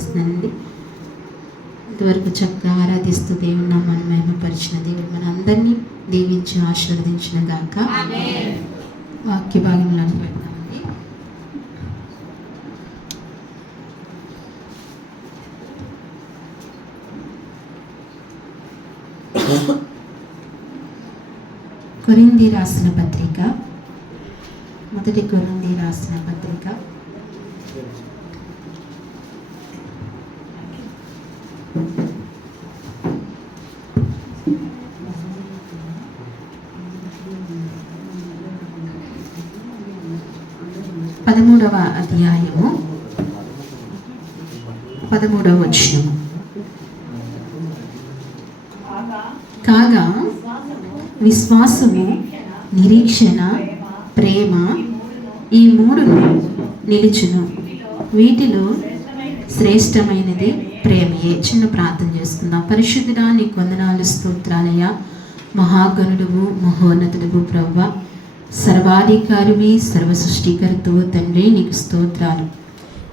తెలియజేస్తున్నానండి. ఇంతవరకు చక్కగా ఆరాధిస్తూ దేవుని నామాన్ని మహిమపరిచిన దేవుడు మన అందరినీ దీవించి ఆశీర్వదించిన గాక. వాక్య భాగంలో పెడతామండి. కొరింథీ రాసిన పత్రిక, మొదటి కొరింథీ రాసిన పత్రిక 13వ అధ్యాయము 13వ వచనము. కాగా విశ్వాసము, నిరీక్షణ, ప్రేమ ఈ మూడును నిలుచును. వీటిలో శ్రేష్టమైనది ప్రేమయే. చిన్న ప్రార్థన చేసుకుందాం. పరిశుద్ధుడా, నీకు వందనాలు, స్తోత్రాలయ్యా. మహాగణుడువు, మహోన్నతుడువు ప్రభువా, సర్వాధికారివి, సర్వ సృష్టికర్తవు తండ్రి, నీకు స్తోత్రాలు.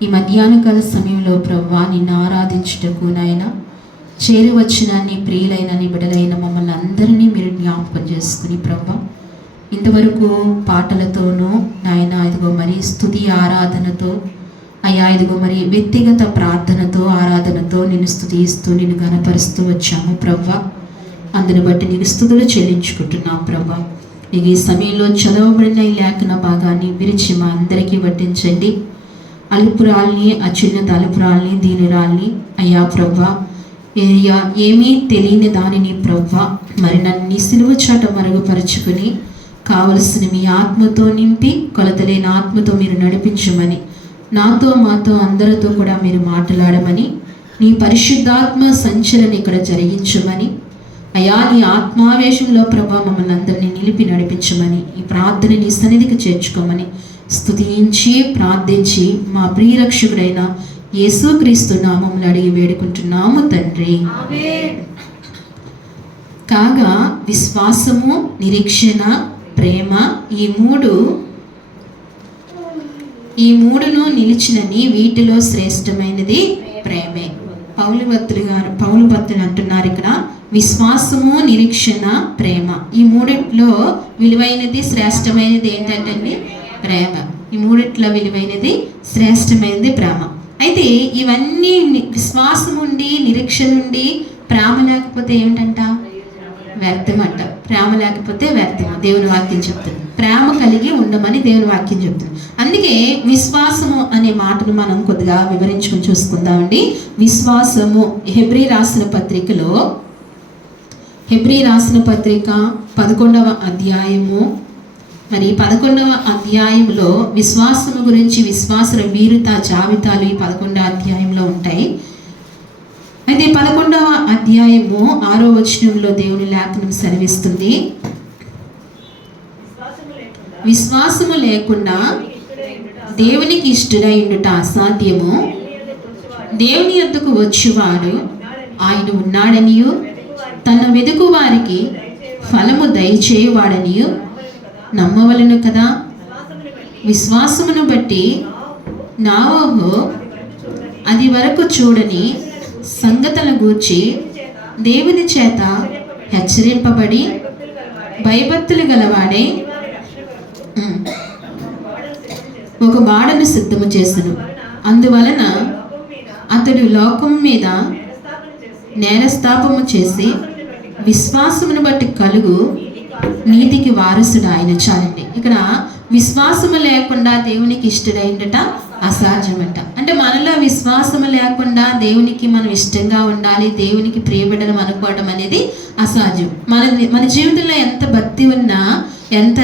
ఈ మధ్యాహ్నకాల సమయంలో ప్రభువా నిన్ను ఆరాధించుటకు నాయన చేరి వచ్చిన నీ ప్రియులైన నీ బిడ్డలైన మమ్మల్ని అందరినీ మీరు జ్ఞాపకం చేసుకుని ప్రభువా, ఇంతవరకు పాటలతోనూ నాయన ఇదిగో మరి స్తుతి ఆరాధనతో అయ్యా ఇదిగో మరి వ్యక్తిగత ప్రార్థనతో ఆరాధనతో నిన్ను స్తుతిస్తూ నిన్ను ఘనపరుస్తూ వచ్చాము ప్రభువా. అందుని బట్టి నీకు స్తుతులు చెల్లించుకుంటున్నాం ప్రభువా. నీకు ఈ సమయంలో చదవబడిన ఈ లేఖన భాగాన్ని విరిచి మా అందరికీ వడ్డించండి. అల్పురాల్ని, అత్యున్నత అల్పురాల్ని, దీనురాల్ని అయ్యా ప్రభువా, ఏమీ తెలియని దానిని ప్రభువా మరి నన్ను సిలువ చాట మరుగుపరుచుకుని కావలసిన మీ ఆత్మతో నింపి కొలతలేని ఆత్మతో మీరు నడిపించమని, నాతో మాతో అందరితో కూడా మీరు మాట్లాడమని, నీ పరిశుద్ధాత్మ సంచలన ఇక్కడ జరిగించమని అయా నీ ఆత్మావేశంలో ప్రభా మమ్మల్ని అందరినీ నిలిపి నడిపించమని, ఈ ప్రార్థన నీ సన్నిధికి చేర్చుకోమని స్తుతించి ప్రార్థించి మా ప్రియరక్షకుడైన యేసుక్రీస్తు నామములో అడిగి వేడుకుంటున్నాము తండ్రి. కాగా విశ్వాసము, నిరీక్షణ, ప్రేమ ఈ మూడును నిలిచినని వీటిలో శ్రేష్టమైనది ప్రేమే. పౌలు భక్తులు అంటున్నారు ఇక్కడ విశ్వాసము, నిరీక్షణ, ప్రేమ ఈ మూడిట్లో విలువైనది శ్రేష్టమైనది ఏంటంటే ప్రేమ. ఈ మూడిట్లో విలువైనది శ్రేష్టమైనది ప్రేమ. అయితే ఇవన్నీ విశ్వాసం ఉండి, నిరీక్షణ ఉండి, ప్రేమ లేకపోతే ఏమిటంట? వ్యర్థమంట. ప్రేమ లేకపోతే వ్యర్థం. దేవుని వాక్యం చెప్తుంది. ప్రేమ కలిగి ఉండమని దేవుని వాక్యం చెప్తుంది. అందుకే విశ్వాసము అనే మాటను మనం కొద్దిగా వివరించుకొని చూసుకుందామండి. విశ్వాసము హెబ్రీ రాసిన పత్రికలో, హెబ్రీ రాసిన పత్రిక 11వ అధ్యాయము, మరి 11వ అధ్యాయంలో విశ్వాసము గురించి విశ్వాసుల వీరుత జాబితాలు ఈ 11వ అధ్యాయంలో ఉంటాయి. అయితే 11వ అధ్యాయము 6వ వచనంలో దేవుని లేఖనం సెలవిస్తుంది, విశ్వాసము లేకుండా దేవునికి ఇష్టడై ఉండుట అసాధ్యము. దేవుని యొద్దకు వచ్చువాడు ఆయన ఉన్నాడనియు తను వెదుకు వారికి ఫలము దయచేయువాడనియు నమ్మవలను కదా. విశ్వాసమును బట్టి నోవహు అది వరకు చూడని సంగతుల గూర్చి దేవుని చేత హెచ్చరింపబడి భయభక్తులు గలవాడే ఒక బాడను సిద్ధము చేసెను. అందువలన అతడు లోకం మీద నేరస్థాపము చేసి విశ్వాసమును బట్టి కలుగు నీతికి వారసుడు ఆయన. చాలండి, ఇక్కడ విశ్వాసము లేకుండా దేవునికి ఇష్టడైందట అసాధ్యమట. అంటే మనలో విశ్వాసము లేకుండా దేవునికి మనం ఇష్టంగా ఉండాలి, దేవునికి ప్రియబిడ్డలం అనుకోవడం అనేది అసాధ్యం. మన జీవితంలో ఎంత భక్తి ఉన్నా, ఎంత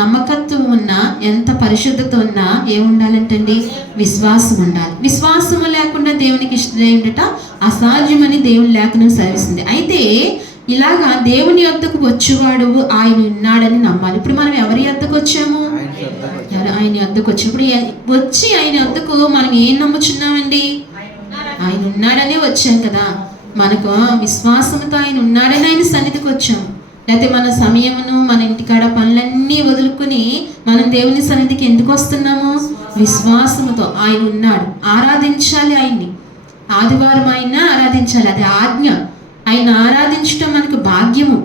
నమ్మకత్వం ఉన్నా, ఎంత పరిశుద్ధత ఉన్నా ఏముండాలంటండి? విశ్వాసం ఉండాలి. విశ్వాసము లేకుండా దేవునికి ఇష్టమై ఉండట అసాధ్యమని దేవుని లేఖనం సెలవిస్తుంది. అయితే ఇలాగా దేవుని యొద్దకు వచ్చేవాడు ఆయన ఉన్నాడని నమ్మాలి. ఇప్పుడు మనం ఎవరి యొద్దకు వచ్చాము? ఆయన యొద్దకు వచ్చినప్పుడు వచ్చి ఆయన యొద్దకు మనం ఏం నమ్ముచున్నామండి? ఆయన ఉన్నాడనే వచ్చాం కదా. మనకు విశ్వాసంతో ఆయన ఉన్నాడని ఆయన సన్నిధికి వచ్చాము. లేకపోతే మన సమయమును, మన ఇంటికాడ పనులన్నీ వదులుకుని మనం దేవుని సన్నిధికి ఎందుకు వస్తున్నాము? విశ్వాసముతో ఆయన ఉన్నాడు, ఆరాధించాలి ఆయన్ని. ఆదివారం ఆయన ఆరాధించాలి, అది ఆజ్ఞ. ఆయన ఆరాధించడం మనకు భాగ్యము.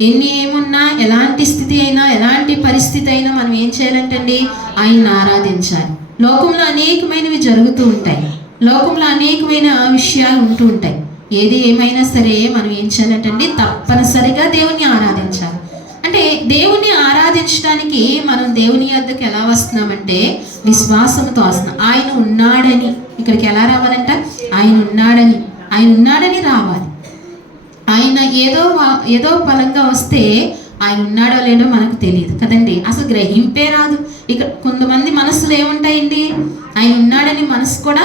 ఏమున్నా, ఎలాంటి స్థితి అయినా, ఎలాంటి పరిస్థితి అయినా మనం ఏం చేయాలంటండి? ఆయన ఆరాధించాలి. లోకంలో అనేకమైనవి జరుగుతూ ఉంటాయి, లోకంలో అనేకమైన విషయాలు ఉంటూ ఉంటాయి. ఏది ఏమైనా సరే మనం ఏం చేయాలంటండి? తప్పనిసరిగా దేవుని ఆరాధించాలి. అంటే దేవుని ఆరాధించడానికి మనం దేవుని యొద్దకు ఎలా వస్తున్నామంటే విశ్వాసంతో వస్తున్నాం. ఆయన ఉన్నాడని, ఇక్కడికి ఎలా రావాలంట? ఆయన ఉన్నాడని రావాలి. ఆయన ఏదో బలంగా వస్తే ఆయన ఉన్నాడో లేడో మనకు తెలియదు కదండి, అసలు గ్రహింపే రాదు. ఇక్కడ కొంతమంది మనసులో ఏముంటాయండి? ఆయన ఉన్నాడని మనసు కూడా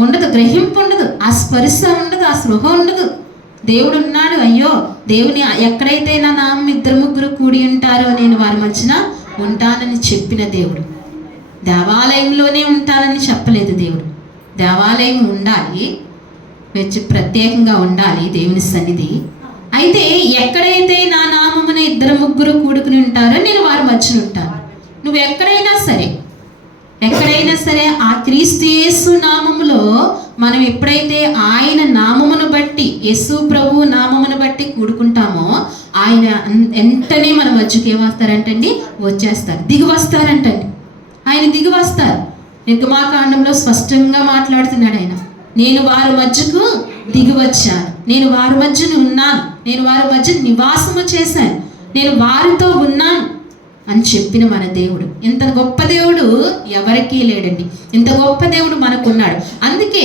ఉండదు, గ్రహింపు ఉండదు, ఆ స్పర్శ ఉండదు, ఆ స్పృహ ఉండదు. దేవుడు ఉన్నాడు, అయ్యో దేవుని ఎక్కడైతే నా నామం 2-3 కూడి ఉంటారో నేను వారి మధ్యన ఉంటానని చెప్పిన దేవుడు. దేవాలయంలోనే ఉంటానని చెప్పలేదు దేవుడు. దేవాలయం ఉండాలి, ప్రత్యేకంగా ఉండాలి దేవుని సన్నిధి. అయితే ఎక్కడైతే నా నామమున 2-3 కూడుకుని ఉంటారో నేను వారి మధ్యన ఉంటాను. నువ్వు ఎక్కడైనా సరే ఆ క్రీస్తు యేసు నామములో మనం ఎప్పుడైతే ఆయన నామమును బట్టి, యేసు ప్రభు నామమును బట్టి కూడుకుంటామో ఆయన వెంటనే మన మధ్యకి ఏమొస్తారంటండి? వచ్చేస్తారు, దిగి వస్తారంటండి. ఆయన దిగి వస్తారు. నిర్గమాకాండంలో స్పష్టంగా మాట్లాడుతున్నాడు ఆయన. నేను వారి మధ్యకు దిగి వచ్చాను, నేను వారి మధ్యన ఉన్నాను, నేను వారి మధ్య నివాసము చేశాను, నేను వారితో ఉన్నాను అని చెప్పిన మన దేవుడు. ఇంత గొప్ప దేవుడు ఎవరికీ లేడండి. ఇంత గొప్ప దేవుడు మనకున్నాడు. అందుకే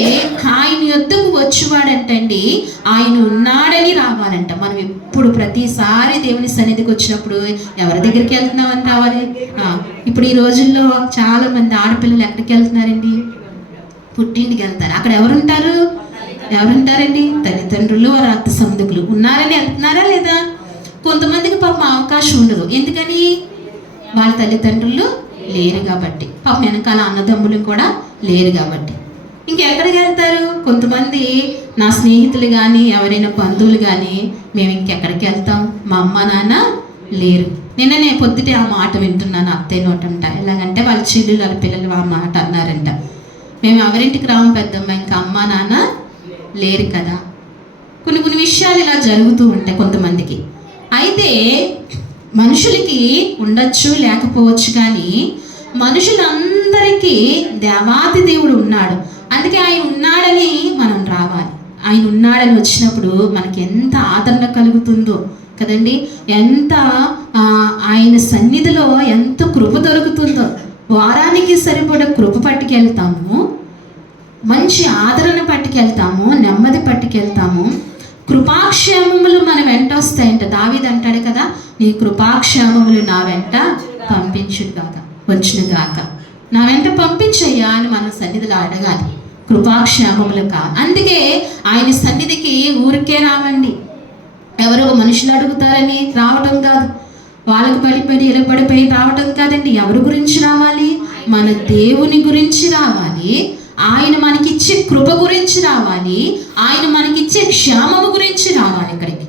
ఆయన యొద్దకు వచ్చేవాడంటండి ఆయన ఉన్నాడని రావాలంట. మనం ఎప్పుడు ప్రతిసారి దేవుని సన్నిధికి వచ్చినప్పుడు ఎవరి దగ్గరికి వెళ్తున్నామని రావాలి? ఇప్పుడు ఈ రోజుల్లో చాలా మంది ఆడపిల్లలు ఎక్కడికి వెళ్తున్నారండి? పుట్టింటికి వెళ్తారు. అక్కడ ఎవరుంటారండి? తల్లిదండ్రులు, వారి రక్త సంబంధికులు ఉన్నారని వెళ్తున్నారా లేదా? కొంతమందికి పాపం అవకాశం ఉండదు. ఎందుకని? వాళ్ళ తల్లిదండ్రులు లేరు కాబట్టి, పాపం వెనకాల అన్నదమ్ములు కూడా లేరు కాబట్టి. ఇంకెక్కడికి వెళ్తారు? కొంతమంది నా స్నేహితులు కానీ ఎవరైనా బంధువులు కానీ, మేము ఇంకెక్కడికి వెళ్తాం, మా అమ్మ నాన్న లేరు. నిన్ననే పొద్దుటే ఆ మాట వింటున్నాను అత్తయ్య నోటంట. ఎలాగంటే వాళ్ళ చెల్లెలు వాళ్ళ పిల్లలు ఆ మాట అన్నారంట, మేము ఎవరింటికి రాము పెద్దమ్మ, ఇంకా అమ్మ నాన్న లేరు కదా. కొన్ని విషయాలు ఇలా జరుగుతూ ఉంటాయి కొంతమందికి. అయితే మనుషులకి ఉండొచ్చు, లేకపోవచ్చు, కానీ మనుషులందరికీ దేవాది దేవుడు ఉన్నాడు. అందుకే ఆయన ఉన్నాడని మనం రావాలి. ఆయన ఉన్నాడని వచ్చినప్పుడు మనకి ఎంత ఆదరణ కలుగుతుందో కదండి, ఎంత ఆయన సన్నిధిలో ఎంత కృప దొరుకుతుందో. వారానికి సరిపడ కృప పట్టుకెళ్తాము, మంచి ఆదరణ పట్టుకెళ్తాము, నెమ్మది పట్టుకెళ్తాము. కృపాక్షేమములు మన వెంట వస్తాయంట. దావీదు అంటాడు కదా, నీ కృపాక్షేమములు నా వెంట పంపించుగాక, వచ్చునుగాక, నా వెంట పంపించయ్యా అని మన సన్నిధిలో అడగాలి. కృపాక్షేమములు కాదు. అందుకే ఆయన సన్నిధికి ఊరికే రావండి. ఎవరో మనుషులు అడుగుతారని రావటం కాదు, వాళ్ళకు పడిపోయి ఇలా పడిపోయి రావటం కాదండి. ఎవరి గురించి రావాలి? మన దేవుని గురించి రావాలి. ఆయన మనకిచ్చే కృప గురించి రావాలి. ఆయన మనకిచ్చే క్షేమము గురించి రావాలి ఇక్కడికి,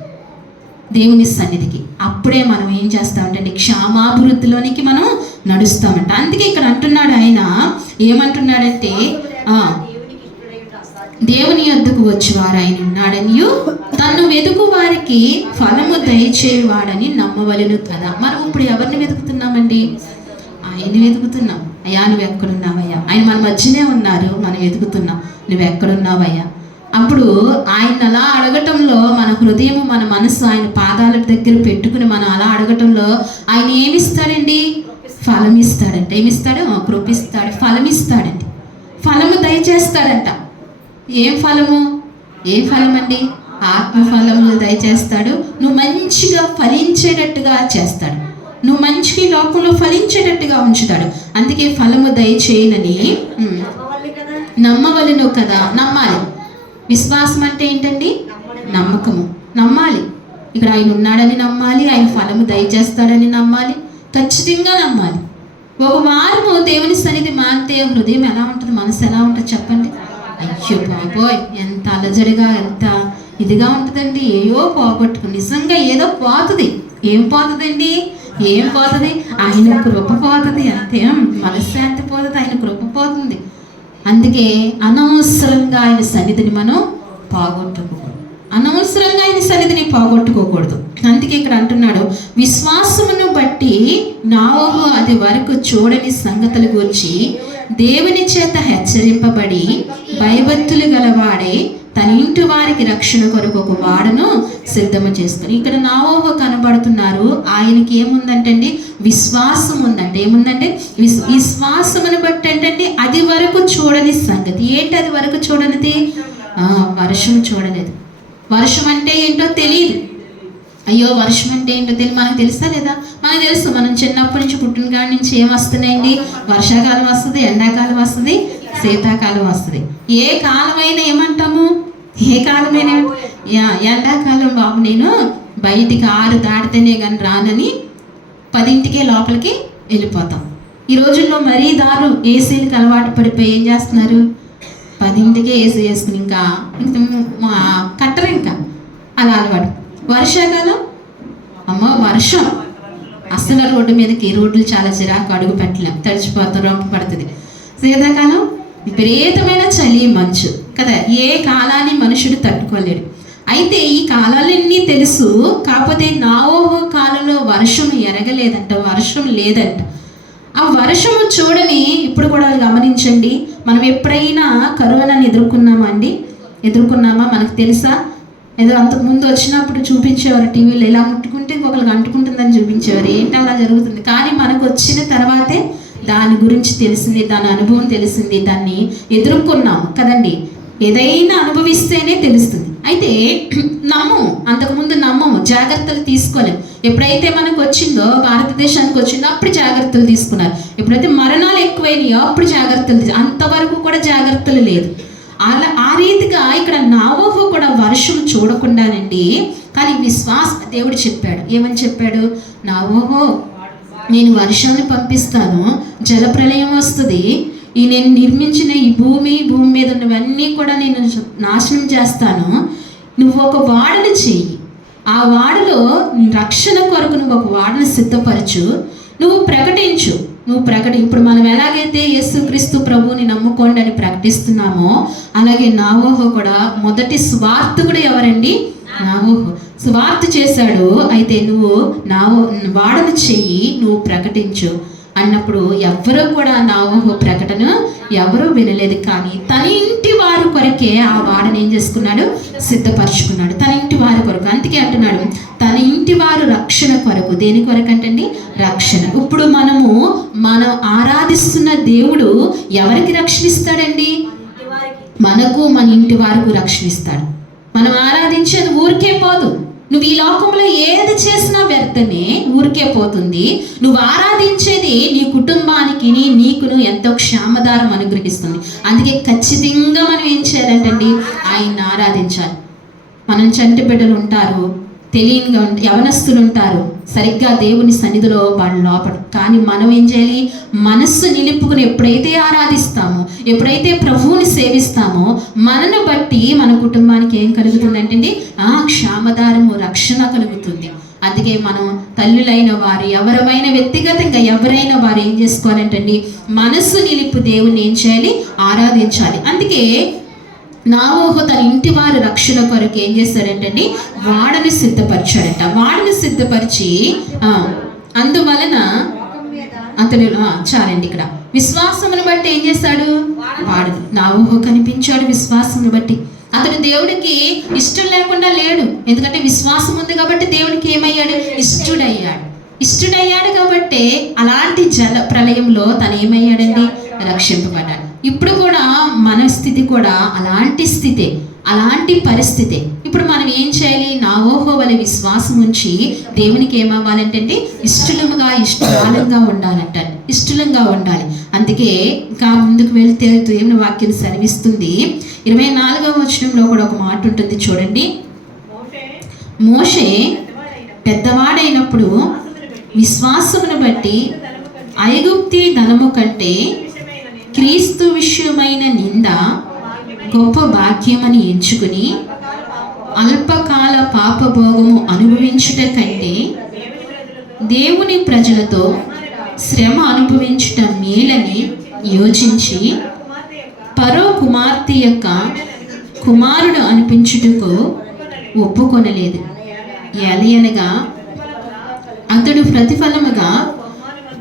దేవుని సన్నిధికి. అప్పుడే మనం ఏం చేస్తామంటే క్షేమాభివృద్ధిలోనికి మనం నడుస్తామంట. అందుకే ఇక్కడ అంటున్నాడు ఆయన, ఏమంటున్నాడంటే దేవుని యొద్దకు వచ్చేవారు ఆయన ఉన్నాడనియు తన్ను వెతుకు వారికి ఫలము దయచేవాడని నమ్మవలెను కదా. మనం ఇప్పుడు ఎవరిని వెతుకుతున్నామండి? ఆయన్ని వెతుకుతున్నాం. అయ్యా నువ్వు ఎక్కడున్నావయ్యా? ఆయన మన మధ్యనే ఉన్నారు, మనం వెతుకుతున్నాం. నువ్వు ఎక్కడున్నావయ్యా? అప్పుడు ఆయన అలా అడగటంలో మన హృదయం, మన మనసు ఆయన పాదాల దగ్గర పెట్టుకుని మనం అలా అడగటంలో ఆయన ఏమిస్తాడండి? ఫలం ఇస్తాడంట. ఏమిస్తాడు? కృప ఇస్తాడు, ఫలం ఇస్తాడండి. ఫలము దయచేస్తాడంట. ఏం ఫలము? ఏ ఫలం అండి? ఆత్మఫలములు దయచేస్తాడు. నువ్వు మంచిగా ఫలించేటట్టుగా చేస్తాడు, నువ్వు మంచిగా లోకంలో ఫలించేటట్టుగా ఉంచుతాడు. అందుకే ఫలము దయచేయనని నమ్మవలెను కదా. నమ్మాలి. విశ్వాసం అంటే ఏంటండి? నమ్మకము. నమ్మాలి. ఇక్కడ ఆయన ఉన్నాడని నమ్మాలి, ఆయన ఫలము దయచేస్తాడని నమ్మాలి, ఖచ్చితంగా నమ్మాలి. ఒక వారము దేవుని సన్నిధి మారితే హృదయం ఎలా ఉంటుంది, మనసు ఎలా ఉంటుంది చెప్పండి? అయ్యో బాబోయ్, ఎంత అలజడిగా, ఎంత ఇదిగా ఉంటుందండి. ఏయో పోగొట్టుకు, నిజంగా ఏదో పోతుంది. ఏం పోతుందండి? ఏం పోతుంది? ఆయన కృప పోతుంది. అంతే, మనశ్శాంతి పోతుంది, ఆయన కృప పోతుంది. అందుకే అనవసరంగా ఆయన సన్నిధిని మనం పోగొట్టుకోకూడదు. అనవసరంగా ఆయన సన్నిధిని పోగొట్టుకోకూడదు. అందుకే ఇక్కడ అంటున్నాడు, విశ్వాసమును బట్టి నోవహు అది వరకు చూడని సంగతుల గురించి దేవుని చేత హెచ్చరింపబడి భయభక్తులు గలవాడే తన ఇంటి వారికి రక్షణ కొరకు ఒక వాడను సిద్ధము చేసుకుని. ఇక్కడ నోవహు కనబడుతున్నారు. ఆయనకి ఏముందంటండి? విశ్వాసం ఉందంటే. ఏముందంటే విశ్వాసమును బట్టి అంటే అది వరకు చూడని సంగతి. ఏంటి అది వరకు చూడనిది? వర్షం చూడలేదు. వర్షం అంటే ఏంటో తెలియదు. అయ్యో వర్షం అంటే ఏంటో తెలియదు. మనకు తెలుసా లేదా? మనకు తెలుసు. మనం చిన్నప్పటి నుంచి పుట్టిన కాడి నుంచి ఏం వస్తున్నాయండి? వర్షాకాలం వస్తుంది, ఎండాకాలం వస్తుంది, శీతాకాలం వస్తుంది. ఏ కాలమైనా ఏమంటాము? ఏ కాలమైనా ఎండాకాలం బాబు నేను బయటికి 6 దాటితేనే కానీ రానని 10ంటికే లోపలికి వెళ్ళిపోతాం. ఈ రోజుల్లో మరీ దారు ఏసీలకు అలవాటు పడిపోయి ఏం చేస్తున్నారు? 10ంటికే ఏసీ వేసుకుని ఇంకా కట్టరు, ఇంకా అలా అలవాటు. వర్షాకాలం అమ్మో వర్షం అసలు రోడ్లు చాలా చిరాకు, అడుగు పెట్టలేం, తడిచిపోతాం, రొంప పడుతుంది. శీతాకాలం విపరీతమైన చలి, మంచు కదా. ఏ కాలాన్ని మనుషుడు తట్టుకోలేడు. అయితే ఈ కాలాలన్నీ తెలుసు. కాకపోతే నోవహు కాలంలో వర్షం ఎరగలేదంట, వర్షం లేదంట. ఆ వర్షము చూడని ఇప్పుడు కూడా గమనించండి. మనం ఎప్పుడైనా కరోనాని ఎదుర్కొన్నామా? మనకు తెలుసా? ఏదో అంతకుముందు వచ్చినప్పుడు చూపించేవారు టీవీలో, ఇలా ముట్టుకుంటే ఇంకొకరికి అంటుకుంటుందని చూపించేవారు. ఏంటి అలా జరుగుతుంది? కానీ మనకు వచ్చిన తర్వాతే దాని గురించి తెలిసింది, దాని అనుభవం తెలిసింది, దాన్ని ఎదుర్కొన్నాము కదండి. ఏదైనా అనుభవిస్తేనే తెలుస్తుంది. అయితే అంతకుముందు నమ్మము, జాగ్రత్తలు తీసుకోలేము. ఎప్పుడైతే మనకు వచ్చిందో, భారతదేశానికి వచ్చిందో అప్పుడు జాగ్రత్తలు తీసుకున్నారు. ఎప్పుడైతే మరణాలు ఎక్కువైనాయో అప్పుడు జాగ్రత్తలు, అంతవరకు కూడా జాగ్రత్తలు లేదు. ఆ రీతిగా ఇక్కడ నోవహు కూడా వర్షం చూడకుండానండి, కానీ దేవుడు చెప్పాడు. ఏమని చెప్పాడు? నోవహు, నేను వర్షాన్ని పంపిస్తాను, జలప్రళయం వస్తుంది, నేను నిర్మించిన ఈ భూమి మీద ఉన్నవన్నీ కూడా నేను నాశనం చేస్తాను. నువ్వు ఒక వాడని చెయ్యి, ఆ వాడలో రక్షణ కొరకు నువ్వు ఒక వాడని సిద్ధపరచు, నువ్వు ప్రకటించు. ఇప్పుడు మనం ఎలాగైతే యేసుక్రీస్తు ప్రభువుని నమ్ముకోండి అని ప్రకటిస్తున్నామో, అలాగే నోవహు కూడా మొదటి స్వార్థకుడు ఎవరండి? నోవహు స్వార్థ చేశాడు. అయితే నువ్వు వాడను చెయ్యి, నువ్వు ప్రకటించు అన్నప్పుడు ఎవ్వరూ కూడా నోవహు ప్రకటన ఎవరూ వినలేదు. కానీ తన ఇంటి వారి కొరకే ఆ వాడని ఏం చేసుకున్నాడు? సిద్ధపరచుకున్నాడు, తన ఇంటి వారి కొరకు. అందుకే అంటున్నాడు, తన ఇంటి వారు రక్షణ కొరకు. దేని కొరకు అంటండి? రక్షణ. ఇప్పుడు మనం ఆరాధిస్తున్న దేవుడు ఎవరికి రక్షణ ఇస్తాడండి? మనకు, మన ఇంటి వారికి రక్షణ ఇస్తాడు. మనం ఆరాధించేది ఊరికే పోదు. నువ్వు ఈ లోకంలో ఏది చేసినా వ్యర్థమే, ఊరికే పోతుంది. నువ్వు ఆరాధించేది నీ కుటుంబానికి, నీకును ఎంతో క్షేమదారం అనుగ్రహిస్తుంది. అందుకే ఖచ్చితంగా మనం ఏం చేయాలంటండి? ఆయన్ని ఆరాధించాలి. మనం చంటి బిడ్డలు ఉంటారు, తెలియనిగా యవనస్తులు ఉంటారు, సరిగ్గా దేవుని సన్నిధిలో వాళ్ళు లోపల. కానీ మనం ఏం చేయాలి? మనస్సు నిలుపుకుని ఎప్పుడైతే ఆరాధిస్తామో, ఎప్పుడైతే ప్రభువుని సేవిస్తామో, మనను బట్టి మన కుటుంబానికి ఏం కలుగుతుందంటే క్షేమదారము, రక్షణ కలుగుతుంది. అందుకే మనం తల్లులైన వారు, ఎవరైనా వ్యక్తిగతంగా ఎవరైనా వారు ఏం చేసుకోవాలంటండి? మనస్సు నిలుపు దేవుని ఏం చేయాలి? ఆరాధించాలి. అందుకే నోవహు తన ఇంటి వారి రక్షణ కొరకు ఏం చేస్తాడంటండి? వాడని సిద్ధపరిచాడంట. వాడని సిద్ధపరిచి అందువలన అతడు చాలండి. ఇక్కడ విశ్వాసమును బట్టి ఏం చేశాడు? వాడు నోవహు కనిపించాడు. విశ్వాసమును బట్టి అతడు దేవుడికి ఇష్టం లేకుండా లేడు. ఎందుకంటే విశ్వాసం ఉంది కాబట్టి దేవుడికి ఏమయ్యాడు? ఇష్టడయ్యాడు కాబట్టి అలాంటి జల ప్రళయంలో తను ఏమయ్యాడండి? రక్షింపబడ్డాడు. ఇప్పుడు కూడా మన స్థితి కూడా అలాంటి పరిస్థితి. ఇప్పుడు మనం ఏం చేయాలి? నోవహు వలె విశ్వాసం ఉంచి దేవునికి ఏమవ్వాలంటే ఇష్టలంగా ఉండాలంట. ఇష్టలంగా ఉండాలి. అందుకే ఇంకా ముందుకు వెళ్తే దేవుని వాక్యం సెలవిస్తుంది. 24వ వచనంలో కూడా ఒక మాట ఉంటుంది చూడండి. మోషే పెద్దవాడైనప్పుడు విశ్వాసమును బట్టి ఐగుప్తి ధనము కంటే క్రీస్తు విషయమైన నింద గొప్ప భాగ్యమని ఎంచుకుని అల్పకాల పాపభోగము అనుభవించుట కంటే దేవుని ప్రజలతో శ్రమ అనుభవించుట మేలని యోచించి ఫరో కుమార్తె యొక్క కుమారుడు అనిపించుటకు ఒప్పుకొనలేదు. ఎలయనగా అతడు ప్రతిఫలముగా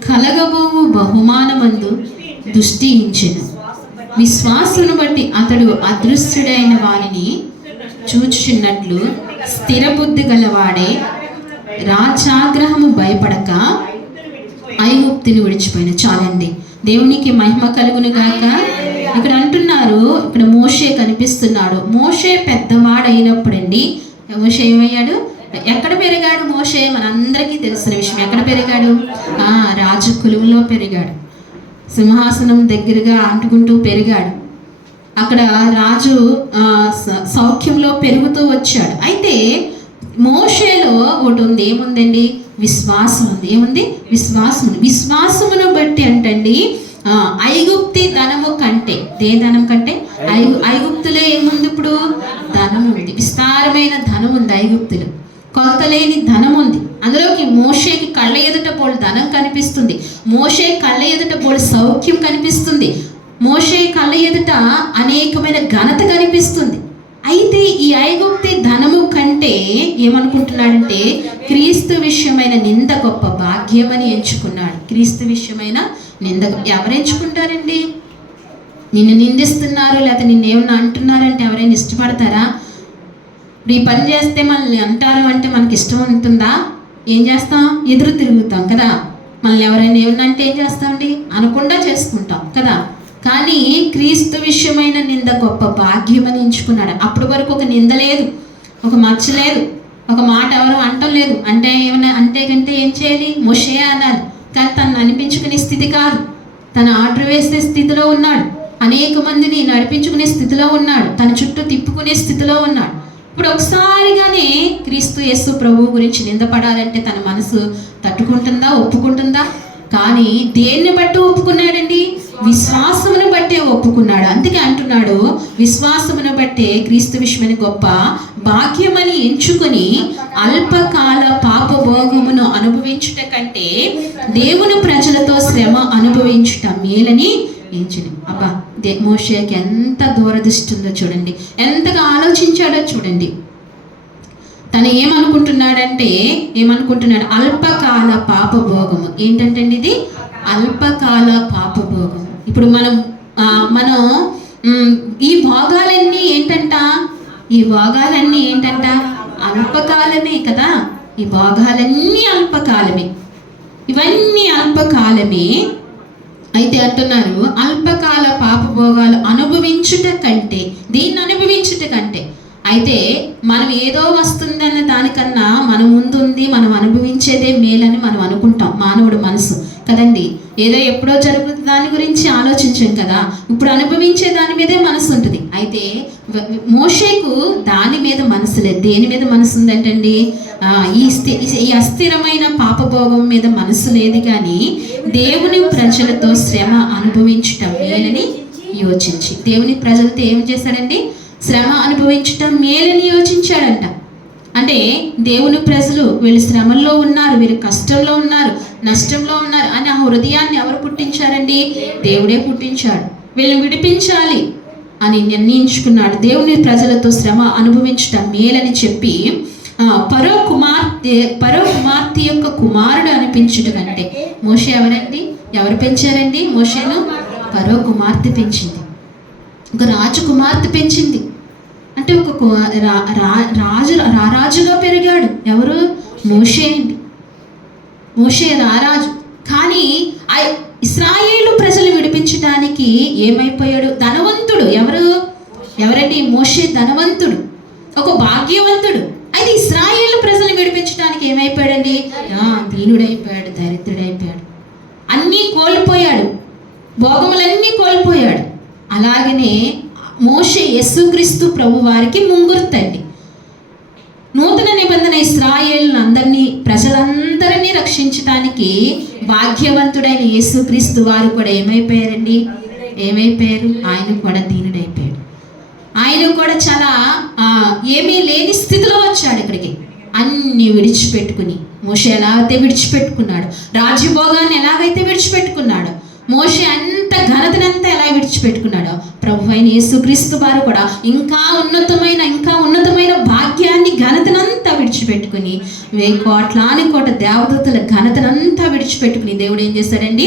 కలగబోవు బహుమానమందు దృష్టించెను. విశ్వాసమును బట్టి అతడు అదృశ్యుడైన వారిని చూచుచున్నట్లు స్థిరబుద్ధి గలవాడే రాజాగ్రహము భయపడక ఐగుప్తుని విడిచిపోయిన. చాలండి, దేవునికి మహిమ కలుగును గాక. ఇక్కడ అంటున్నారు, ఇక్కడ మోషే కనిపిస్తున్నాడు. మోషే పెద్దవాడైనప్పుడండి మోషే ఏమయ్యాడు? ఎక్కడ పెరిగాడు మోషే? మనందరికీ తెలిసిన విషయం. ఎక్కడ పెరిగాడు? రాజు కులంలో పెరిగాడు. సింహాసనం దగ్గరగా అంటుకుంటూ పెరిగాడు. అక్కడ రాజు సౌఖ్యంలో పెరుగుతూ వచ్చాడు. అయితే మోషేలో ఒకటి ఉంది. ఏముందండి? విశ్వాసం ఉంది. ఏముంది? విశ్వాసం ఉంది. విశ్వాసమును బట్టి అంటండి ఐగుప్తి ధనము కంటే, దే ధనం కంటే ఐగుప్తులో ఏముంది? ఇప్పుడు ధనం ఉంది, విస్తారమైన ధనం ఉంది ఐగుప్తులు. కొలతలేని ధనం ఉంది. అందులోకి మోషేకి కళ్ళ ఎదుట పోలు ధనం కనిపిస్తుంది. మోషే కళ్ళ ఎదుట పోలు సౌఖ్యం కనిపిస్తుంది. మోషే కళ్ళ ఎదుట అనేకమైన ఘనత కనిపిస్తుంది. అయితే ఈ ఐగుప్తి ధనము కంటే ఏమనుకుంటున్నాడంటే క్రీస్తు విషయమైన నింద గొప్ప భాగ్యమని ఎంచుకున్నాడు. క్రీస్తు విషయమైన నింద ఎవరు ఎంచుకుంటారండి? నిన్ను నిందిస్తున్నారు లేకపోతే నిన్నేమన్నా అంటున్నారంటే ఎవరైనా ఇష్టపడతారా? ఇప్పుడు ఈ పని చేస్తే మనల్ని అంటారు అంటే మనకి ఇష్టం ఉంటుందా? ఏం చేస్తాం? ఎదురు తిరుగుతాం కదా. మనల్ని ఎవరైనా ఏమన్నా అంటే ఏం చేస్తామండి? అనకుండా చేసుకుంటాం కదా. కానీ క్రీస్తు విషయమైన నింద గొప్ప భాగ్యమని ఎంచుకున్నాడు. అప్పటి వరకు ఒక నింద లేదు, ఒక మచ్చ లేదు, ఒక మాట ఎవరు అంటం లేదు. అంటే ఏమైనా అంటే కంటే ఏం చేయాలి? మోషే అనాలి. కానీ తను అనిపించుకునే స్థితి కాదు. తను ఆర్డర్ వేసే స్థితిలో ఉన్నాడు. అనేక మందిని నడిపించుకునే స్థితిలో ఉన్నాడు. తన చుట్టూ తిప్పుకునే స్థితిలో ఉన్నాడు. ఇప్పుడు ఒకసారిగానే క్రీస్తు యేసు ప్రభువు గురించి నిందపడాలంటే తన మనసు తట్టుకుంటుందా? ఒప్పుకుంటుందా? కానీ దేన్ని బట్టి ఒప్పుకున్నాడండి? విశ్వాసమును బట్టే ఒప్పుకున్నాడు. అందుకే అంటున్నాడు, విశ్వాసమును బట్టే క్రీస్తు విషయమైన గొప్ప భాగ్యమని ఎంచుకొని అల్పకాల పాపభోగమును అనుభవించుట కంటే దేవుని ప్రజలతో శ్రమ అనుభవించుట మేలని ఎంచుని. అబ్బా, మోషేకి ఎంత దూరదృష్టి ఉందో చూడండి, ఎంతగా ఆలోచించాడో చూడండి. తను ఏమనుకుంటున్నాడు? అల్పకాల పాపభోగము. ఏంటంటే ఇది అల్పకాల పాపభోగం. ఇప్పుడు మనం ఈ భోగాలన్నీ ఏంటంట? అల్పకాలమే కదా. ఈ భోగాలన్నీ అల్పకాలమే, ఇవన్నీ అల్పకాలమే. అయితే అంటున్నారు, అల్పకాల పాపభోగాలు అనుభవించుట కంటే, దీన్ని అనుభవించుట కంటే. అయితే మనం ఏదో వస్తుందన్న దానికన్నా మన ముందుంది, మనం అనుభవించేదే మేలని మనం అనుకుంటాం. మానవుడు మనసు కదండి. ఏదో ఎప్పుడో జరుగుతుంది దాని గురించి ఆలోచించాం కదా. ఇప్పుడు అనుభవించే దాని మీదే మనసు ఉంటుంది. అయితే మోషేకు దాని మీద మనసు లేదు. దేని మీద మనసు ఉందంటండి? ఈ అస్థిరమైన పాపభోగం మీద మనసు లేదు. కానీ దేవుని ప్రజలతో శ్రమ అనుభవించటం మేలని యోచించి, దేవుని ప్రజలతో ఏం చేశాడండి? శ్రమ అనుభవించటం మేలని యోచించాడంట. అంటే దేవుని ప్రజలు వీళ్ళు శ్రమల్లో ఉన్నారు, వీరు కష్టంలో ఉన్నారు, నష్టంలో ఉన్నారు అని ఆ హృదయాన్ని ఎవరు పుట్టించారండి? దేవుడే పుట్టించాడు. వీళ్ళని విడిపించాలి అని నిర్ణయించుకున్నాడు. దేవుని ప్రజలతో శ్రమ అనుభవించటం మేలని చెప్పి ఫరో కుమార్తె యొక్క కుమారుడు అనిపించుట కంటే. మోషే ఎవరండి? ఎవరు పెంచారండి మోషేను? ఫరో కుమార్తె పెంచింది. ఒక రాజు కుమార్తె పెంచింది. అంటే ఒక రారాజుగా పెరిగాడు. ఎవరు? మోషే అండి. మోషే రారాజు. కానీ ఇశ్రాయేలు ప్రజలు విడిపించడానికి ఏమైపోయాడు? ధనవంతుడు. ఎవరండి? మోషే ధనవంతుడు, ఒక భాగ్యవంతుడు. అయితే ఇశ్రాయేలు ప్రజలు విడిపించడానికి ఏమైపోయాడండి? దీనుడైపోయాడు, దరిద్రుడైపోయాడు, అన్నీ కోల్పోయాడు, భోగములన్నీ కోల్పోయాడు. అలాగనే మోషే యేసుక్రీస్తు ప్రభు వారికి ముంగుర్తండి. నూతన నిబంధన ఇశ్రాయేలును అందరినీ, ప్రజలందరినీ రక్షించడానికి భాగ్యవంతుడైన యేసుక్రీస్తు వారు కూడా ఏమైపోయారండి? ఆయన కూడా దీనుడైపోయాడు. ఆయన కూడా చాలా ఏమీ లేని స్థితిలో వచ్చాడు ఇక్కడికి. అన్ని విడిచిపెట్టుకుని, మోషే ఎలాగైతే విడిచిపెట్టుకున్నాడు, రాజ్యభోగాన్ని ఎలాగైతే విడిచిపెట్టుకున్నాడు, మోషే అంత ఘనతనంతా ఎలా విడిచిపెట్టుకున్నాడో ప్రభు అయిన యేసుక్రీస్తు వారు కూడా ఇంకా ఉన్నతమైన భాగ్యాన్ని, ఘనతనంతా విడిచిపెట్టుకుని, 1000 కోట్లాని కోట దేవదూతల ఘనతనంతా విడిచిపెట్టుకుని దేవుడు ఏం చేశాడండి?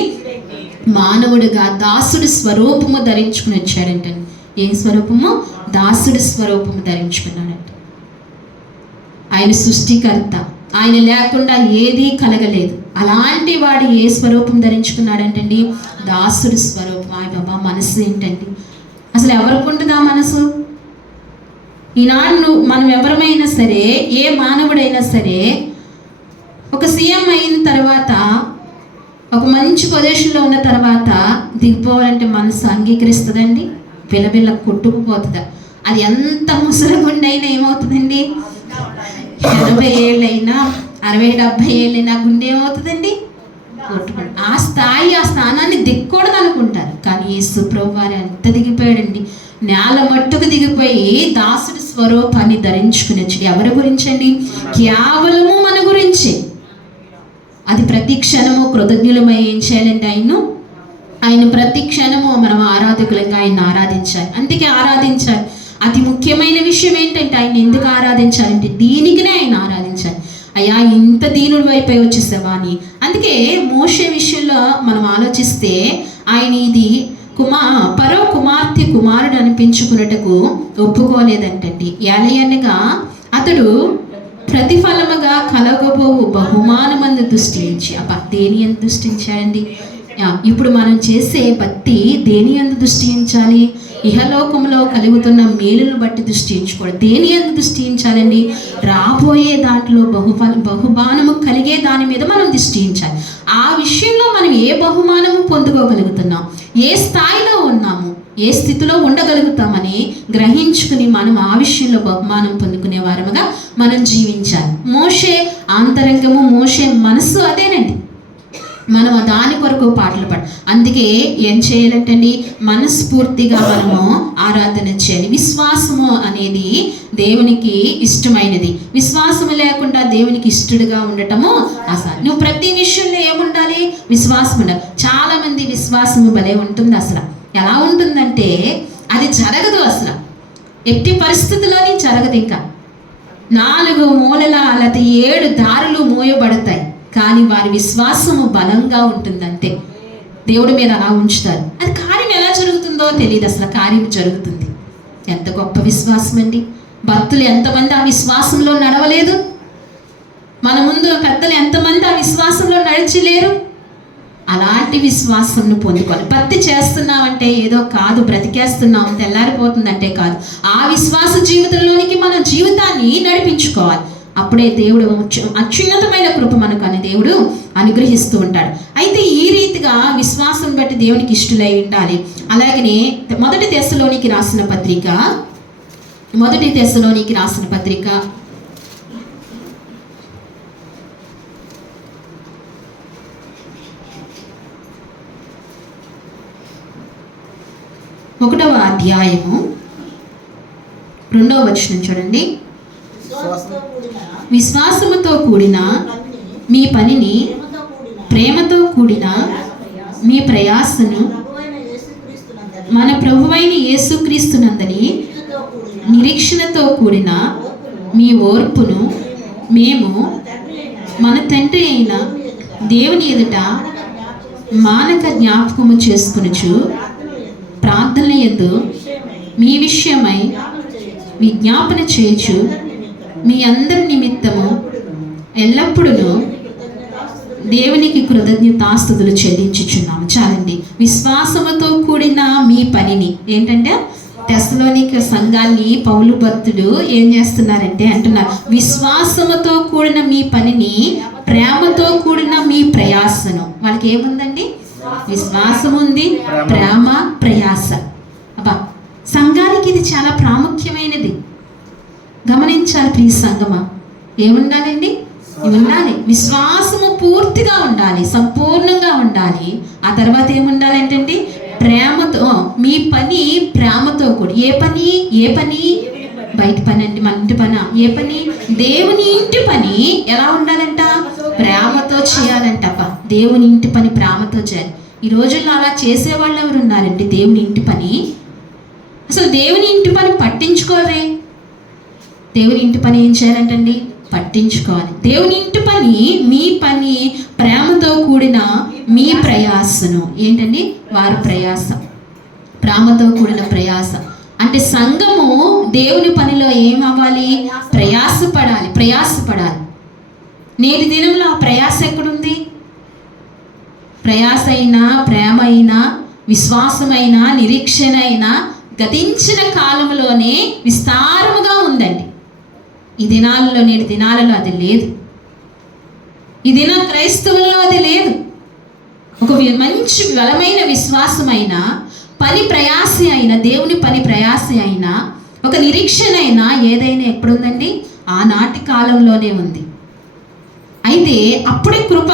మానవుడిగా దాసుడి స్వరూపము ధరించుకుని వచ్చాడంట. ఏ స్వరూపము? దాసుడి స్వరూపము ధరించుకున్నాడంట. ఆయన సృష్టికర్త, ఆయన లేకుండా ఏదీ కలగలేదు. అలాంటి వాడు ఏ స్వరూపం ధరించుకున్నాడంటండి? దాసుడి స్వరూపం. ఆయన బాబా మనసు ఏంటండి? అసలు ఎవరికి ఉంటుంది ఆ మనసు? ఈనాడు మనం ఎవరమైనా సరే, ఏ మానవుడైనా సరే, ఒక సీఎం అయిన తర్వాత, ఒక మంచి పొజిషన్లో ఉన్న తర్వాత దిగిపోవాలంటే మనసు అంగీకరిస్తుందండి? బిల్లబిల్ల కొట్టుకుపోతుందా? అది ఎంత ముసలిగుండైనా ఏమవుతుందండి? 80 ఏళ్ళైనా 60, 70 ఏళ్ళైనా గుండె ఏమవుతుందండి? కొట్టుకోండి. ఆ స్థానాన్ని దిక్కకూడదు అనుకుంటారు. కానీ యేసు ప్రభువు వారు ఎంత దిగిపోయాడండి? నేల మట్టుకు దిగిపోయి దాసుడి స్వరూపాన్ని ధరించుకుని వచ్చి ఎవరి గురించండి? కేవలము మన గురించి. అది ప్రతి క్షణము కృతజ్ఞులమై ఏం చేయాలండి? ఆయన ప్రతి క్షణము మనం ఆరాధకులంగా ఆయన ఆరాధించాలి. అందుకే ఆరాధించాలి. అతి ముఖ్యమైన విషయం ఏంటంటే ఆయన ఎందుకు ఆరాధించాలంటే దీనికినే ఆయన ఆరాధించాలి. అయ్యా ఇంత దీనుడి వైపే వచ్చేసావా అని. అందుకే మోషే విషయంలో మనం ఆలోచిస్తే ఆయన ఇది పరో కుమార్తె కుమారుడు అనిపించుకున్నట్టుకు ఒప్పుకోలేదంటండి. ఎలయనగా అతడు ప్రతిఫలముగా కలగబోవు బహుమానమందు దృష్టించి, దేని ఎందు దృష్టించాడండి? ఇప్పుడు మనం చేసే భక్తి దేని ఎందు దృష్టించాలి? ఇహలోకంలో కలుగుతున్న మేలును బట్టి దృష్టించకూడదు. దేని ఎందు దృష్టించాలండి? రాబోయే దాంట్లో బహుమానము కలిగే దాని మీద మనం దృష్టించాలి. ఆ విషయంలో మనం ఏ బహుమానము పొందుకోగలుగుతున్నాం, ఏ స్థాయిలో ఉన్నాము, ఏ స్థితిలో ఉండగలుగుతామని గ్రహించుకుని మనం ఆ విషయంలో బహుమానం పొందుకునే వారముగా మనం జీవించాలి. మోషే ఆంతరంగము, మోషే మనసు అదేనండి. మనం దాని కొరకు పాటలు పాడు. అందుకే ఏం చేయాలంటండి? మనస్ఫూర్తిగా మనము ఆరాధన చేయాలి. విశ్వాసము అనేది దేవునికి ఇష్టమైనది. విశ్వాసము లేకుండా దేవునికి ఇష్టడుగా ఉండటము అసలు. నువ్వు ప్రతి విషయంలో ఏముండాలి? విశ్వాసం ఉండాలి. చాలా మంది విశ్వాసము భలే ఉంటుంది. అసలు ఎలా ఉంటుందంటే అది జరగదు. అసలు ఎట్టి పరిస్థితుల్లోని జరగదు. ఇంకా 4 మూలల లేకపోతే 7 దారులు మోయబడతాయి. కానీ వారి విశ్వాసము బలంగా ఉంటుందంటే దేవుడి మీద అలా ఉంచుతారు. అది కార్యం ఎలా జరుగుతుందో తెలియదు. అసలు కార్యం జరుగుతుంది. ఎంత గొప్ప విశ్వాసం అండి! భక్తులు ఎంతమంది ఆ విశ్వాసంలో నడవలేదు? మన ముందు పెద్దలు ఎంతమంది ఆ విశ్వాసంలో నడిచిలేరు? అలాంటి విశ్వాసంను పొందుకోవాలి. భక్తి చేస్తున్నామంటే ఏదో కాదు, బ్రతికేస్తున్నాం తెల్లారిపోతుందంటే కాదు. ఆ విశ్వాస జీవితంలోనికి మన జీవితాన్ని నడిపించుకోవాలి. అప్పుడే దేవుడు అత్యున్నతమైన కృప మనకు అని దేవుడు అనుగ్రహిస్తూ ఉంటాడు. అయితే ఈ రీతిగా విశ్వాసం బట్టి దేవునికి ఇష్టలై ఉండాలి. అలాగనే మొదటి తెస్సలోనికి రాసిన పత్రిక 1వ అధ్యాయము 2వ వచనం చూడండి. విశ్వాసముతో కూడిన మీ పనిని, ప్రేమతో కూడిన మీ ప్రయాసను మన ప్రభువైన యేసుక్రీస్తునందని నిరీక్షణతో కూడిన మీ ఓర్పును మేము మన తండ్రి అయిన దేవుని ఎదుట మానక జ్ఞాపకము చేసుకొనుచు ప్రార్థన యందు మీ విషయమై విజ్ఞాపన చేయొచ్చు మీ అందరి నిమిత్తము ఎల్లప్పుడూ దేవునికి కృతజ్ఞతాస్తుతులు చెల్లించుచున్నాము. చాలండి. విశ్వాసముతో కూడిన మీ పనిని ఏంటంటే తెస్సలోనిక సంఘాన్ని పౌలు భక్తుడు ఏం చేస్తున్నారంటే అంటున్నారు, విశ్వాసముతో కూడిన మీ పనిని, ప్రేమతో కూడిన మీ ప్రయాసను. వాళ్ళకి ఏముందండి? విశ్వాసం ఉంది, ప్రేమ, ప్రయాస. సంఘానికి ఇది చాలా ప్రాముఖ్యమైనది. గమనించాలి ప్రియ సంగమా. ఏముండాలండి? ఉండాలి. విశ్వాసము పూర్తిగా ఉండాలి, సంపూర్ణంగా ఉండాలి. ఆ తర్వాత ఏముండాలంటే ప్రేమతో, మీ పని ప్రేమతో కూడి. ఏ పని? బయట పని అంటే మన ఇంటి పని. ఏ పని? దేవుని ఇంటి పని ఎలా ఉండాలంట? ప్రేమతో చేయాలంట. దేవుని ఇంటి పని ప్రేమతో చేయాలి. ఈ రోజుల్లో అలా చేసేవాళ్ళు ఎవరు ఉన్నారండి? దేవుని ఇంటి పని, అసలు దేవుని ఇంటి పని పట్టించుకోరే. దేవుని ఇంటి పని ఏం చేయాలంటండి? పట్టించుకోవాలి. దేవుని ఇంటి పని, మీ పని ప్రేమతో కూడిన మీ ప్రయాసను ఏంటండి? వారి ప్రయాస, ప్రేమతో కూడిన ప్రయాస. అంటే సంఘము దేవుని పనిలో ఏమవ్వాలి? ప్రయాసపడాలి. నేటి దినంలో ఆ ప్రయాస ఎక్కడుంది? ప్రయాస అయినా, ప్రేమ అయినా, విశ్వాసమైనా, నిరీక్షణ అయినా గతించిన కాలంలోనే విస్తారముగా ఉందండి. ఈ దినాలలో, నేటి దినాలలో అది లేదు. ఈ దిన క్రైస్తవుల్లో అది లేదు. ఒక మంచి బలమైన విశ్వాసమైన, పని ప్రయాస అయిన, దేవుని పని ప్రయాస అయినా, ఒక నిరీక్షణ అయినా ఏదైనా ఎప్పుడుందండి? ఆనాటి కాలంలోనే ఉంది. అయితే అప్పుడే కృప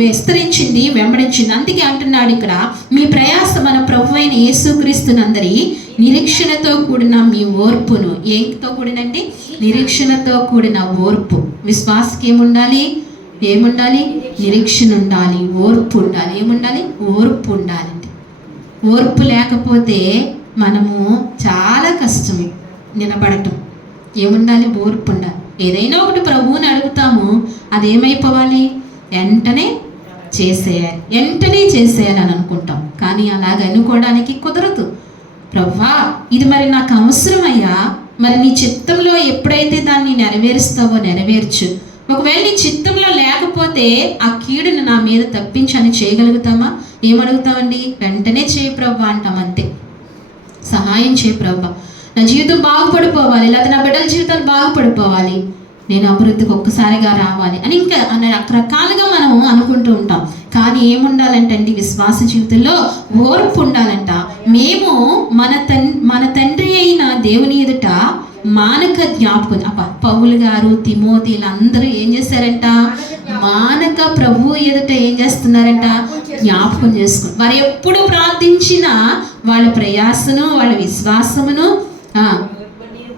విస్తరించింది, వెంబడించింది. అందుకే అంటున్నాడు ఇక్కడ, మీ ప్రయాస మన ప్రభు అయిన యేసుక్రీస్తునందరి నిరీక్షణతో కూడిన మీ ఓర్పును. ఏంతో కూడినండి? నిరీక్షణతో కూడిన ఓర్పు. విశ్వాసకి ఏముండాలి? నిరీక్షణ ఉండాలి, ఓర్పు ఉండాలి. ఏముండాలి? ఓర్పు ఉండాలండి. ఓర్పు లేకపోతే మనము చాలా కష్టం నిలబడటం. ఏముండాలి? ఓర్పు ఉండాలి. ఏదైనా ఒకటి ప్రభువుని అడుగుతాము, అదేమైపోవాలి? వెంటనే చేసేయాలని అనుకుంటాం. కానీ అలాగ అనుకోవడానికి కుదరదు. ప్రభువా, ఇది మరి నాకు అవసరమయ్యా, మరి నీ చిత్తంలో ఎప్పుడైతే దాన్ని నెరవేరుస్తావో నెరవేర్చు. ఒకవేళ నీ చిత్తంలో లేకపోతే ఆ కీడును నా మీద తప్పించని చేయగలుగుతామా? ఏమడుగుతామండి? వెంటనే చేయి ప్రభువా అంటాం. అంతే. సహాయం చేయి ప్రభువా, నా జీవితం బాగుపడిపోవాలి, లేదా నా బిడ్డల జీవితాలు బాగుపడిపోవాలి, నేను అభివృద్ధికి ఒక్కసారిగా రావాలి అని ఇంకా రకరకాలుగా మనం అనుకుంటూ ఉంటాం. కానీ ఏముండాలంటండి? విశ్వాస జీవితంలో ఓర్పు ఉండాలంట. మేము మన తండ్రి అయిన దేవుని ఎదుట మానక జ్ఞాపకం. పౌలు గారు, తిమోతిలు అందరూ ఏం చేశారంట? మానక ప్రభు ఎదుట ఏం చేస్తున్నారంట? జ్ఞాపకం చేసుకుని వారు ఎప్పుడు ప్రార్థించినా వాళ్ళ ప్రయాసను, వాళ్ళ విశ్వాసమును,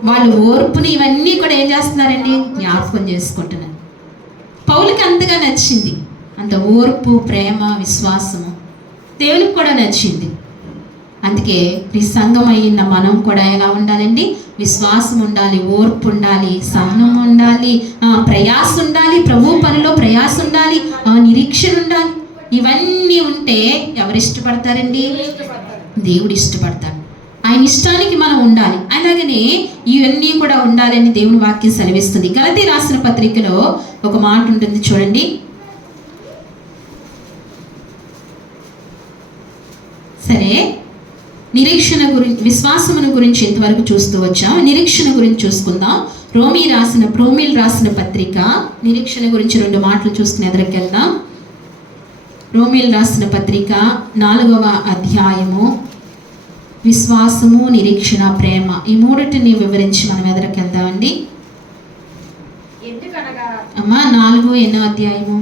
వాళ్ళ ఓర్పుని, ఇవన్నీ కూడా ఏం చేస్తున్నారండి? జ్ఞాపకం చేసుకుంటున్నారు. పౌలుకి అంతగా నచ్చింది. అంత ఓర్పు, ప్రేమ, విశ్వాసము దేవునికి కూడా నచ్చింది. అందుకే ఈ సంఘం అయిన మనం కూడా ఎలా ఉండాలండి? విశ్వాసం ఉండాలి, ఓర్పు ఉండాలి, సహనం ఉండాలి, ప్రయాస ఉండాలి, ప్రభు పనిలో ప్రయాస ఉండాలి, నిరీక్షణ ఉండాలి. ఇవన్నీ ఉంటే ఎవరు ఇష్టపడతారండి? దేవుడు ఇష్టపడతాడు. ఆయన ఇష్టానికి మనం ఉండాలి. అలాగనే ఇవన్నీ కూడా ఉండాలని దేవుని వాక్యం సెలవిస్తుంది. గలతీ రాసిన పత్రికలో ఒక మాట ఉంటుంది చూడండి. సరే, నిరీక్షణ గురించి, విశ్వాసమును గురించి ఇంతవరకు చూస్తూ వచ్చాం. నిరీక్షణ గురించి చూసుకుందాం. రోమీలు రాసిన పత్రిక నిరీక్షణ గురించి 2 మాటలు చూసుకుని ఎదురుకెళ్దాం. రోమీలు రాసిన పత్రిక 4వ అధ్యాయము, విశ్వాసము, నిరీక్షణ, ప్రేమ, ఈ మూడిటిని వివరించి మనం ఎదురుకెళ్దామండి. అమ్మా 4 ఎన్నో అధ్యాయము?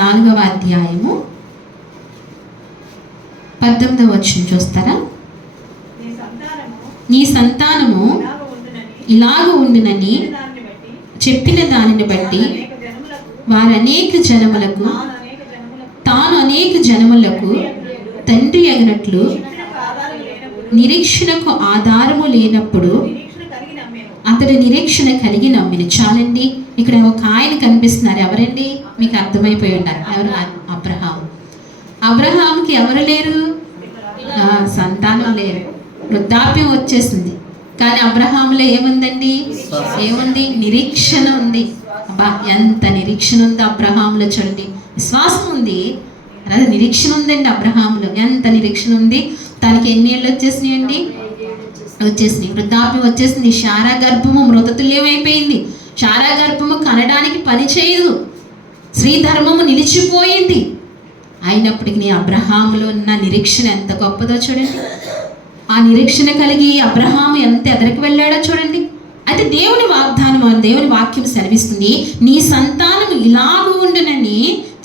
4వ అధ్యాయము 18వ వచనం చూస్తారా? నీ సంతానము ఇలాగ ఉండునని చెప్పిన దానిని బట్టి వారు అనేక జనములకు, తాను అనేక జనములకు తండ్రి అగినట్లు నిరీక్షణకు ఆధారము లేనప్పుడు అతడు నిరీక్షణ కలిగి నమ్మిన. చాలండి. ఇక్కడ ఒక ఆయన కనిపిస్తున్నారు. ఎవరండి? మీకు అర్థమైపోయి ఉండాలి. ఎవరు? అబ్రహాంకి ఎవరు లేరు? సంతానం లేరు, వృద్ధాప్యం వచ్చేసింది. కానీ అబ్రహాంలో ఏముందండి? ఏముంది? నిరీక్షణ ఉంది. అబ్బా, ఎంత నిరీక్షణ ఉంది అబ్రహాంలో! చూడండి, విశ్వాసం ఉంది, అలాగే నిరీక్షణ ఉందండి అబ్రహాంలో. ఎంత నిరీక్షణ ఉంది! తనకి ఎన్ని ఏళ్ళు వచ్చేసినాయండి? వచ్చేసినాయి. వృద్ధాప్యం వచ్చేసింది. శారా గర్భము మృతతుల్యమైపోయింది. శారా గర్భము కనడానికి పని చేయదు. స్త్రీ ధర్మము నిలిచిపోయింది. అయినప్పటికీ నీ అబ్రహాములో ఉన్న నిరీక్షణ ఎంత గొప్పదో చూడండి. ఆ నిరీక్షణ కలిగి అబ్రహాము ఎంత ఎదరికి వెళ్ళాడో చూడండి. అయితే దేవుని వాగ్దానం, దేవుని వాక్యం సెలవిస్తుంది, నీ సంతానం ఇలాగూ ఉండునని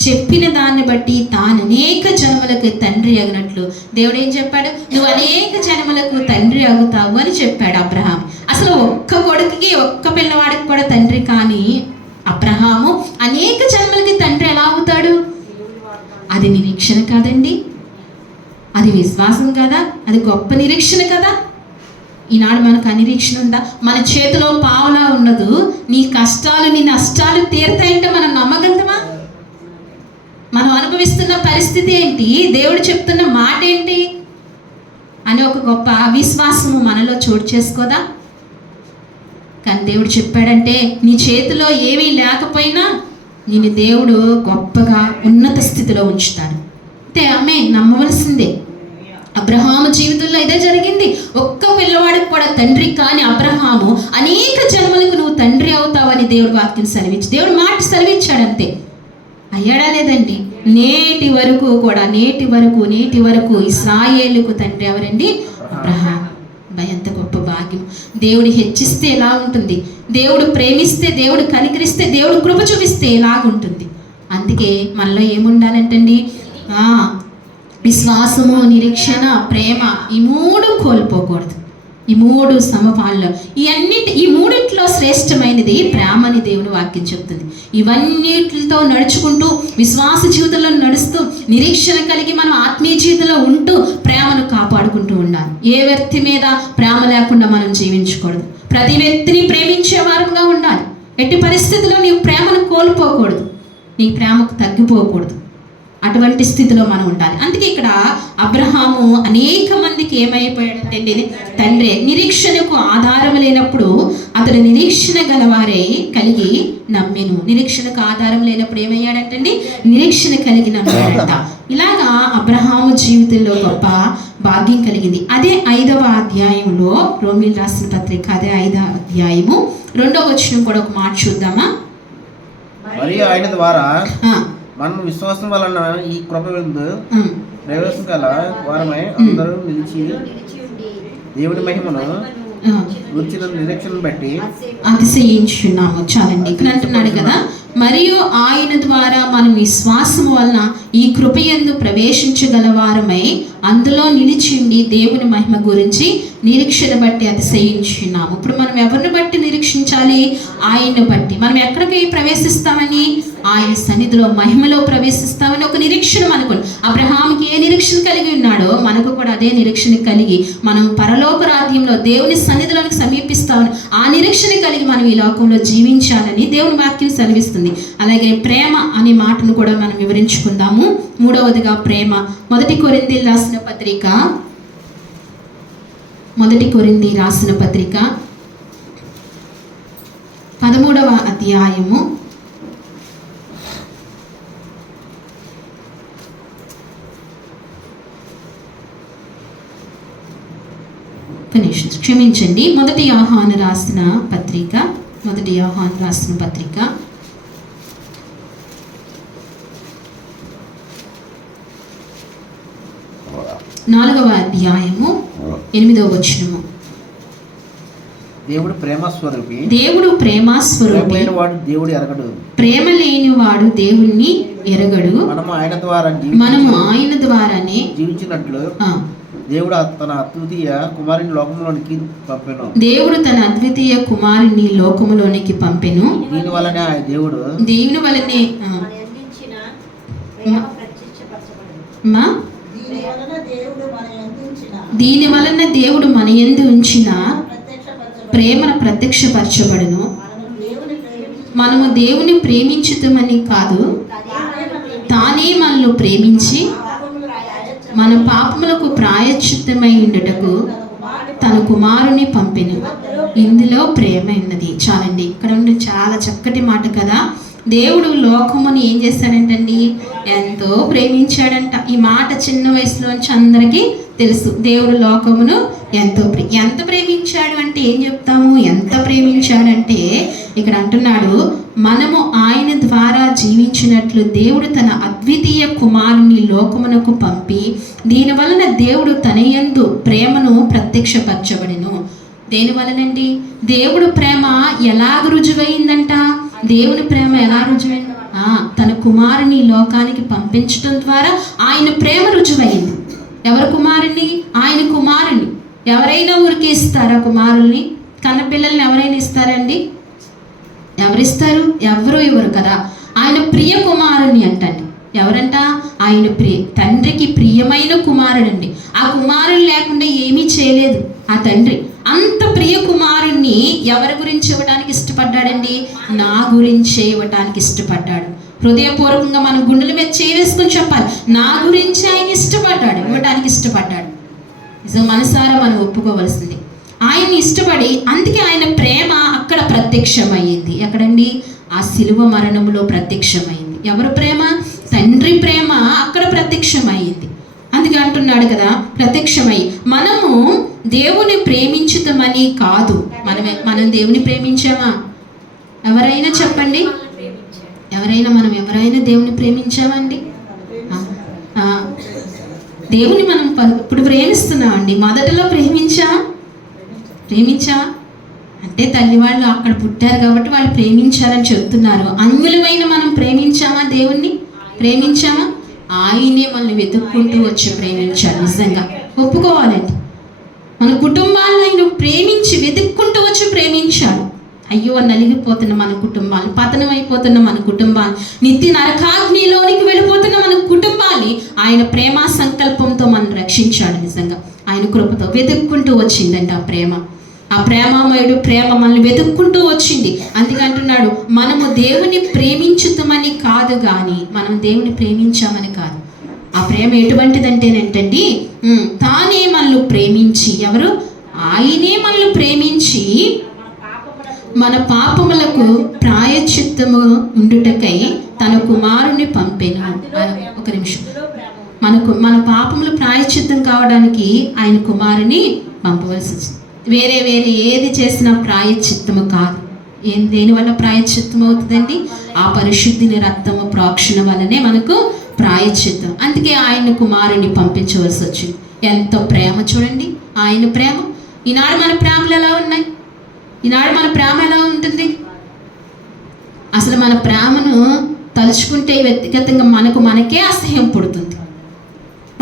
చెప్పిన దాన్ని బట్టి తాను అనేక జనములకు తండ్రి అగినట్లు. దేవుడు ఏం చెప్పాడు? నువ్వు అనేక జనములకు తండ్రి అవుతావు అని చెప్పాడు అబ్రహాం. అసలు ఒక్క కొడుకుకి, ఒక్క పిల్లవాడికి కూడా తండ్రి కానీ అబ్రహాము అనేక జన్మలకి తండ్రి ఎలా అవుతాడు? అది నిరీక్షణ కాదండి? అది విశ్వాసం కదా? అది గొప్ప నిరీక్షణ కదా? ఈనాడు మనకు అనిరీక్షణ ఉందా? మన చేతిలో పావులా ఉండదు, నీ కష్టాలు నీ నష్టాలు తీరుతాయంటే మనం నమ్మగలమా? మనం అనుభవిస్తున్న పరిస్థితి ఏంటి, దేవుడు చెప్తున్న మాట ఏంటి అని ఒక గొప్ప అవిశ్వాసము మనలో చోటు చేసుకోదా? కానీ దేవుడు చెప్పాడంటే నీ చేతిలో ఏమీ లేకపోయినా నేను దేవుడు గొప్పగా ఉన్నత స్థితిలో ఉంచుతాడు. అంతే, ఆమె నమ్మవలసిందే. అబ్రహాము జీవితంలో ఇదే జరిగింది. ఒక్క పిల్లవాడికి కూడా తండ్రి కాని అబ్రహాము అనేక జన్మలకు నువ్వు తండ్రి అవుతావని దేవుడు వాక్యం సెలవిచ్చి, దేవుడు మాట సెలవిచ్చాడు. అంతే, అయ్యాడా లేదండి? నేటి వరకు ఇశ్రాయేలుకు తండ్రి ఎవరండి? అబ్రహాము. ఎంత గొప్ప భాగ్యం! దేవుడు హెచ్చిస్తే ఎలా ఉంటుంది, దేవుడు ప్రేమిస్తే, దేవుడు కనికరిస్తే, దేవుడు కృప చూపిస్తే ఎలాగుంటుంది. అందుకే మనలో ఏముండాలంటండి? విశ్వాసము, నిరీక్షణ, ప్రేమ, ఈ మూడు కోల్పోకూడదు. ఈ మూడు సమపాల్లో, ఈ మూడిట్లో శ్రేష్టమైనది ప్రేమని దేవుని వాక్యం చెప్తుంది. ఇవన్నిటితో నడుచుకుంటూ, విశ్వాస జీవితంలో నడుస్తూ, నిరీక్షణ కలిగి మనం ఆత్మీయ జీవితంలో ఉంటూ ప్రేమను కాపాడుకుంటూ ఉండాలి. ఏ వ్యక్తి మీద ప్రేమ లేకుండా మనం జీవించకూడదు. ప్రతి వ్యక్తిని ప్రేమించే వారంగా ఉండాలి. ఎట్టి పరిస్థితుల్లో నీవు ప్రేమను కోల్పోకూడదు, నీ ప్రేమకు తగ్గిపోకూడదు. అటువంటి స్థితిలో మనం ఉండాలి. అందుకే ఇక్కడ అబ్రహాము అనేక మందికి ఏమైపోయాడంటే తండ్రి. నిరీక్షణకు ఆధారం లేనప్పుడు అతడు నిరీక్షణ గలవారే కలిగి నమ్మెను. నిరీక్షణకు ఆధారం లేనప్పుడు ఏమయ్యాడంటండి? నిరీక్షణ కలిగి నమ్మాడంట. ఇలాగా అబ్రహాము జీవితంలో గొప్ప భాగ్యం కలిగింది. అదే 5వ అధ్యాయంలో, రోమీయులకు రాసిన పత్రిక అదే 5వ అధ్యాయము 2వ వచనం కూడా ఒక మాట చూద్దామా? మరియు ఆయన ద్వారా మనం విశ్వాసం వలన ఈ కృప విందు ప్రవేశం గల వారమై అందరూ నిలిచి దేవుని మహిమను గురించిన నిరీక్షణను బట్టి అతిశయించున్నాము. చాలండి, ఇక్కడ అంటున్నాడు కదా, మరియు ఆయన ద్వారా మనం విశ్వాసము వలన ఈ కృపయందు ప్రవేశించగలవారమై అందులో నిలిచిండి దేవుని మహిమ గురించి నిరీక్షణ బట్టి అతిశయించున్నాము. ఇప్పుడు మనం ఎవరిని బట్టి నిరీక్షించాలి? ఆయన్ని బట్టి. మనం ఎక్కడికి ప్రవేశిస్తామని? ఆయన సన్నిధిలో మహిమలో ప్రవేశిస్తామని ఒక నిరీక్షణ మనకు. అబ్రహాముకి ఏ నిరీక్షణ కలిగి ఉన్నాడో మనకు కూడా అదే నిరీక్షణ కలిగి మనం పరలోక రాజ్యంలో దేవుని సన్నిధిలోనికి సమీపిస్తామని ఆ నిరీక్షణ కలిగి మనం ఈ లోకంలో జీవించాలని దేవుని వాక్యం సెలవిస్తుంది. అలాగే ప్రేమ అనే మాటను కూడా మనం వివరించుకుందాము. 3వదిగా ప్రేమ. 1 కొరింథీయులకు రాసిన పత్రిక 13వ అధ్యాయము 1 యోహాను రాసిన పత్రిక 4వ అధ్యాయము 8వ వచనము. దేవుడు ప్రేమస్వరూపి, ప్రేమ లేనివాడు దేవుణ్ణి ఎరగడు. మనము ఆయన ద్వారానే జీవించినట్లు దేవుడు తన అద్వితీయ కుమారుని లోకంలోనికి పంపెను. దీని వలనే దేవుడు మన యందు ఉంచిన ప్రేమను ప్రత్యక్షపరచబడును. మనము దేవుని ప్రేమించుతామని కాదు, తానే మనల్ని ప్రేమించి మన పాపములకు ప్రాయశ్చిత్తమై ఉండటకు తన కుమారుని పంపెను. ఇందులో ప్రేమ ఉన్నది. చాలండి, ఇక్కడ ఉండి చాలా చక్కటి మాట కదా. దేవుడు లోకముని ఏం చేశాడంటండి? ఎంతో ప్రేమించాడంట. ఈ మాట చిన్న వయసులోంచి అందరికీ తెలుసు. దేవుడు లోకమును ఎంత ప్రేమించాడు అంటే ఏం చెప్తాము? ఎంత ప్రేమించాడంటే ఇక్కడ అంటున్నాడు, మనము ఆయన ద్వారా జీవించినట్లు దేవుడు తన అద్వితీయ కుమారుని లోకమునకు పంపి దీని వలన దేవుడు తన యందు ప్రేమను ప్రత్యక్షపరచబడెను. దేని వలనండి? దేవుడు ప్రేమ ఎలాగ రుజువైందంట? దేవుని ప్రేమ ఎలా రుజువైంది? తన కుమారుని లోకానికి పంపించడం ద్వారా ఆయన ప్రేమ రుజువైంది. ఎవరు కుమారుని? ఆయన కుమారుని. ఎవరైనా ఊరికి ఇస్తారా కుమారుల్ని? కన్నపిల్లల్ని ఎవరైనా ఇస్తారండి? ఎవరిస్తారు? ఎవరు ఇవ్వరు కదా. ఆయన ప్రియ కుమారుని అంటండి. ఎవరంట? ఆయన తండ్రికి ప్రియమైన కుమారుడండి. ఆ కుమారుడు లేకుండా ఏమీ చేయలేదు ఆ తండ్రి. అంత ప్రియ కుమారుణ్ణి ఎవరి గురించి ఇవ్వడానికి ఇష్టపడ్డాడండి? నా గురించే ఇవ్వడానికి ఇష్టపడ్డాడు. హృదయపూర్వకంగా మనం గుండెల మీద వేసుకొని చెప్పాలి, నా గురించి ఆయన ఇష్టపడ్డాడు, ఇవ్వడానికి ఇష్టపడ్డాడు. నిజం మనసారా మనం ఒప్పుకోవలసింది. ఆయన్ని ఇష్టపడి, అందుకే ఆయన ప్రేమ అక్కడ ప్రత్యక్షమయ్యింది. ఎక్కడండి? ఆ శిలువ మరణంలో ప్రత్యక్షమైంది. ఎవరు ప్రేమ? తండ్రి ప్రేమ అక్కడ ప్రత్యక్షమైంది. అందుకే అంటున్నాడు కదా, ప్రత్యక్షమై మనము దేవుని ప్రేమించుతామని కాదు. మనం దేవుని ప్రేమించామా? ఎవరైనా చెప్పండి, ఎవరైనా దేవుని ప్రేమించామండి? దేవుని మనం ఇప్పుడు ప్రేమిస్తున్నామండి. మొదటలో ప్రేమించా అంటే తల్లి వాళ్ళు అక్కడ పుట్టారు కాబట్టి వాళ్ళు ప్రేమించారని చెప్తున్నారు. అన్యులమైన మనం ప్రేమించామా? దేవుణ్ణి ప్రేమించామా? ఆయనే మనల్ని వెతుక్కుంటూ వచ్చి ప్రేమించాడు. నిజంగా ఒప్పుకోవాలండి. మన కుటుంబాలను ఆయన ప్రేమించి వెతుక్కుంటూ వచ్చి ప్రేమించాడు. అయ్యో నలిగిపోతున్న మన కుటుంబాలు, పతనం అయిపోతున్న మన కుటుంబాలు, నిత్య నరకాగ్నిలోనికి వెళ్ళిపోతున్న మన కుటుంబాన్ని ఆయన ప్రేమ సంకల్పంతో మనం రక్షించాడు. నిజంగా ఆయన కృపతో వెతుక్కుంటూ వచ్చిందండి ఆ ప్రేమ. ఆ ప్రేమమయుడు ప్రేమ మనల్ని వెతుక్కుంటూ వచ్చింది. అందుకే అంటున్నాడు, మనము దేవుని ప్రేమించుతామని కాదు, కానీ మనం దేవుని ప్రేమించామని కాదు. ఆ ప్రేమ ఎటువంటిదంటేనంటండి, తానే మనల్ని ప్రేమించి, ఎవరు? ఆయనే మనల్ని ప్రేమించి మన పాపములకు ప్రాయశ్చిత్తము ఉండుటకై తన కుమారుని పంపెను. ఒక నిమిషం. మన పాపములు ప్రాయశ్చిత్తం కావడానికి ఆయన కుమారుని పంపవలసి వచ్చింది. వేరే ఏది చేసినా ప్రాయశ్చిత్తము కాదు. దేనివల్ల ప్రాయశ్చిత్తం అవుతుందండి? ఆ పరిశుద్ధిని రక్తము ప్రోక్షణ వల్లనే మనకు ప్రాయశ్చిత్తం. అందుకే ఆయన కుమారుని పంపించవలసి వచ్చింది. ఎంత ప్రేమ చూడండి ఆయన ప్రేమ. ఈనాడు మన ప్రేమలు ఎలా ఉన్నాయి? ఈనాడు మన ప్రేమ ఎలా ఉంటుంది? అసలు మన ప్రేమను తలుచుకుంటే వ్యక్తిగతంగా మనకే అసహ్యం పుడుతుంది.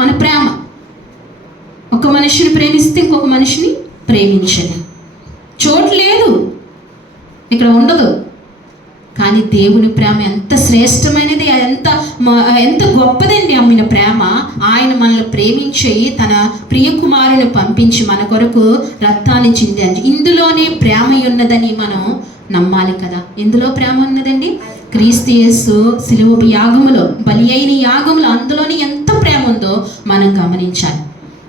మన ప్రేమ ఒక మనిషిని ప్రేమిస్తే ఇంకొక మనిషిని ప్రేమించదు. చోటు లేదు, ఇక్కడ ఉండదు. కానీ దేవుని ప్రేమ ఎంత శ్రేష్టమైనది, ఎంత గొప్పదండి అమ్మిన ప్రేమ. ఆయన మనల్ని ప్రేమించి తన ప్రియ కుమారుని పంపించి మన కొరకు రక్తాన్ని చిందించి, ఇందులోనే ప్రేమ ఉన్నదని మనం నమ్మాలి కదా. ఎందులో ప్రేమ ఉన్నదండి? క్రీస్తు యేసు శిలువ యాగములో, బలి అయిన యాగములో, అందులోనే ఎంత ప్రేమ ఉందో మనం గమనించాలి.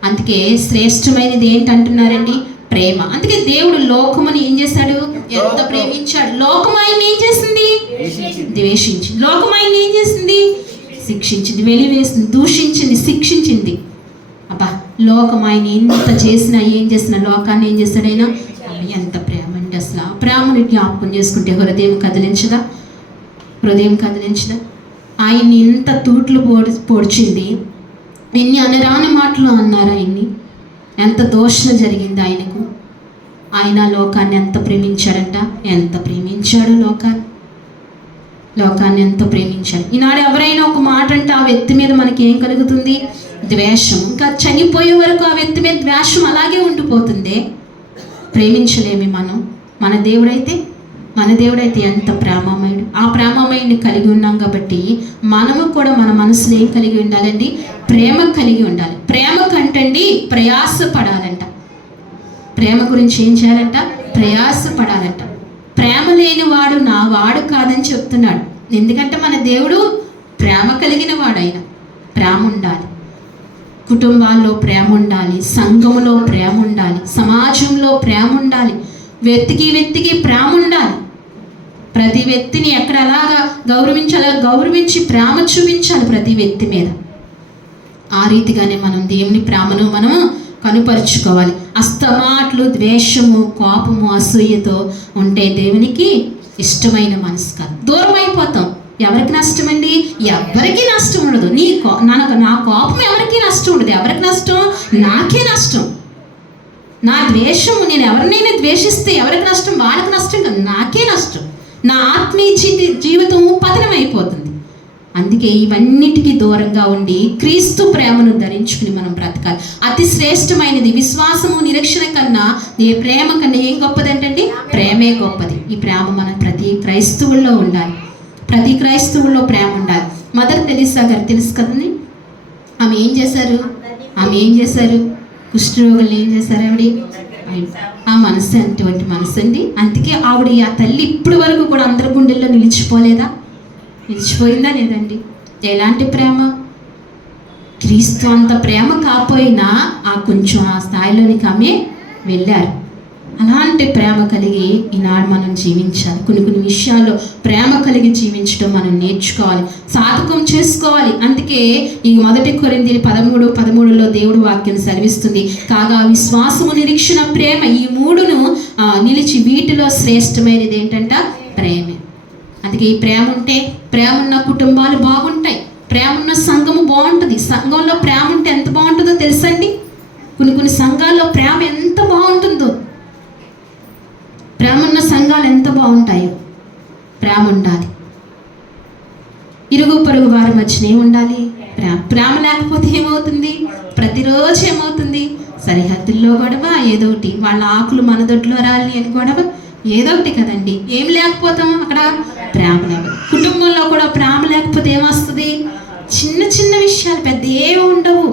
అందుకే శ్రేష్టమైనది ఏంటంటున్నారండి? ప్రేమ. అందుకే దేవుడు లోకముని ఏం చేశాడు? ఎంత ప్రేమించాడు. లోకం ఆయన ఏం చేసింది? ద్వేషించి. లోకం ఆయన ఏం చేసింది? శిక్షించింది, వెలివేసింది, దూషించింది, శిక్షించింది. అబ్బా, లోకం ఆయన ఎంత చేసినా ఏం చేసినా లోకాన్ని ఏం చేశాడు ఆయన? ఎంత ప్రేమ అండి. అసలు ఆ ప్రేమని జ్ఞాపకం చేసుకుంటే హృదయం కదిలించదా? ఆయన్ని ఎంత తూట్లు పొడిచింది, ఎన్ని అనరాని మాటలు అన్నారు ఆయన్ని. ఎంత దోషణ జరిగింది ఆయనకు. ఆయన లోకాన్ని ఎంత ప్రేమించాడంట, ఎంత ప్రేమించాడు లోకాన్ని ఎంత ప్రేమించాడు. ఈనాడు ఎవరైనా ఒక మాట అంటే ఆ వ్యక్తి మీద మనకి ఏం కలుగుతుంది? ద్వేషం. ఇంకా చనిపోయే వరకు ఆ వ్యక్తి మీద ద్వేషం అలాగే ఉండిపోతుంది. ప్రేమించలేమి మనం. మన దేవుడైతే ఎంత ప్రేమమయుడు. ఆ ప్రేమమయుడిని కలిగి ఉన్నాం కాబట్టి మనము కూడా మన మనసులో ఏం కలిగి ఉండాలండి? ప్రేమ కలిగి ఉండాలి. ప్రేమ కంటండి ప్రయాసపడాలంట. ప్రేమ గురించి ఏం చేయాలంట? ప్రయాసపడాలంట. ప్రేమ లేని వాడు నా వాడు కాదని చెప్తున్నాడు. ఎందుకంటే మన దేవుడు ప్రేమ కలిగిన వాడైన. ప్రేమ ఉండాలి, కుటుంబాల్లో ప్రేమ ఉండాలి, సంఘములో ప్రేమ ఉండాలి, సమాజంలో ప్రేమ ఉండాలి, వ్యక్తికి ప్రేమ ఉండాలి. ప్రతి వ్యక్తిని ఎక్కడ అలాగా గౌరవించి ప్రేమ చూపించాలి ప్రతి వ్యక్తి మీద. ఆ రీతిగానే మనం దేవుని ప్రేమను మనము కనుపరుచుకోవాలి. అస్తమాట్లు ద్వేషము, కోపము, అసూయతో ఉంటే దేవునికి ఇష్టమైన మనసు కాదు. దూరం అయిపోతాం. ఎవరికి నష్టం అండి? ఎవరికి నష్టం ఉండదు. నా కోపం ఎవరికి నష్టం ఉండదు. ఎవరికి నష్టం? నాకే నష్టం. నా ద్వేషము, నేను ఎవరినైనా ద్వేషిస్తే ఎవరికి నష్టం? వాళ్ళకి నష్టం కాదు, నాకే నష్టం. నా ఆత్మీయ జీవితం పతనమైపోతుంది. అందుకే ఇవన్నిటికీ దూరంగా ఉండి క్రీస్తు ప్రేమను ధరించుకుని మనం బ్రతకాలి. అతి శ్రేష్టమైనది విశ్వాసము, నిరీక్షణ కన్నా ఈ ప్రేమ కన్నా ఏం గొప్పదంటండి? ప్రేమే గొప్పది. ఈ ప్రేమ మన ప్రతి క్రైస్తవుల్లో ఉండాలి. ప్రతి క్రైస్తవుల్లో ప్రేమ ఉండాలి. మదర్ తెరీసా గారు తెలుసు కదండి, ఆమె ఏం చేశారు కుష్ఠరోగుల్ని ఏం చేశారు ఆ మనసు అటువంటి మనసు అండి. అందుకే ఆవిడ ఆ తల్లి ఇప్పటి వరకు కూడా అందరి గుండెల్లో నిలిచిపోయిందా లేదండి? ఎలాంటి ప్రేమ! క్రీస్తు అంత ప్రేమ కాకపోయినా కొంచెం ఆ స్థాయిలోనికి ఆమె వెళ్ళారు. అలాంటి ప్రేమ కలిగి ఈనాడు మనం జీవించాలి. కొన్ని విషయాల్లో ప్రేమ కలిగి జీవించడం మనం నేర్చుకోవాలి, సాధకం చేసుకోవాలి. అందుకే ఈ 1 కొరింథీయులు 13:13లో దేవుడు వాక్యం సెలవిస్తుంది, కాగా విశ్వాసము, నిరీక్షణ, ప్రేమ, ఈ మూడును నిలిచి వీటిలో శ్రేష్టమైనది ఏంటంట? ప్రేమే. అందుకే ఈ ప్రేమ ఉంటే, ప్రేమ ఉన్న కుటుంబాలు బాగుంటాయి, ప్రేమ ఉన్న సంఘము బాగుంటుంది. సంఘంలో ప్రేమ ఉంటే ఎంత బాగుంటుందో తెలుసండి. కొన్ని సంఘాల్లో ప్రేమ ఎంత బాగుంటుందో, ప్రేమ ఉన్న సంఘాలు ఎంత బాగుంటాయో. ప్రేమ ఉండాలి. ఇరుగు పొరుగు వారి మధ్యన ఏముండాలి? ప్రేమ లేకపోతే ఏమవుతుంది? ప్రతిరోజు ఏమవుతుంది? సరిహద్దుల్లో గొడవ, ఏదో ఒకటి. వాళ్ళ ఆకులు మన దొడ్లో రాలి అని గొడవ, ఏదో ఒకటి కదండి. ఏం లేకపోతాం అక్కడ? ప్రేమ లేకపోతే. కుటుంబంలో కూడా ప్రేమ లేకపోతే ఏమొస్తుంది? చిన్న చిన్న విషయాలు, పెద్ద ఏమి ఉండవు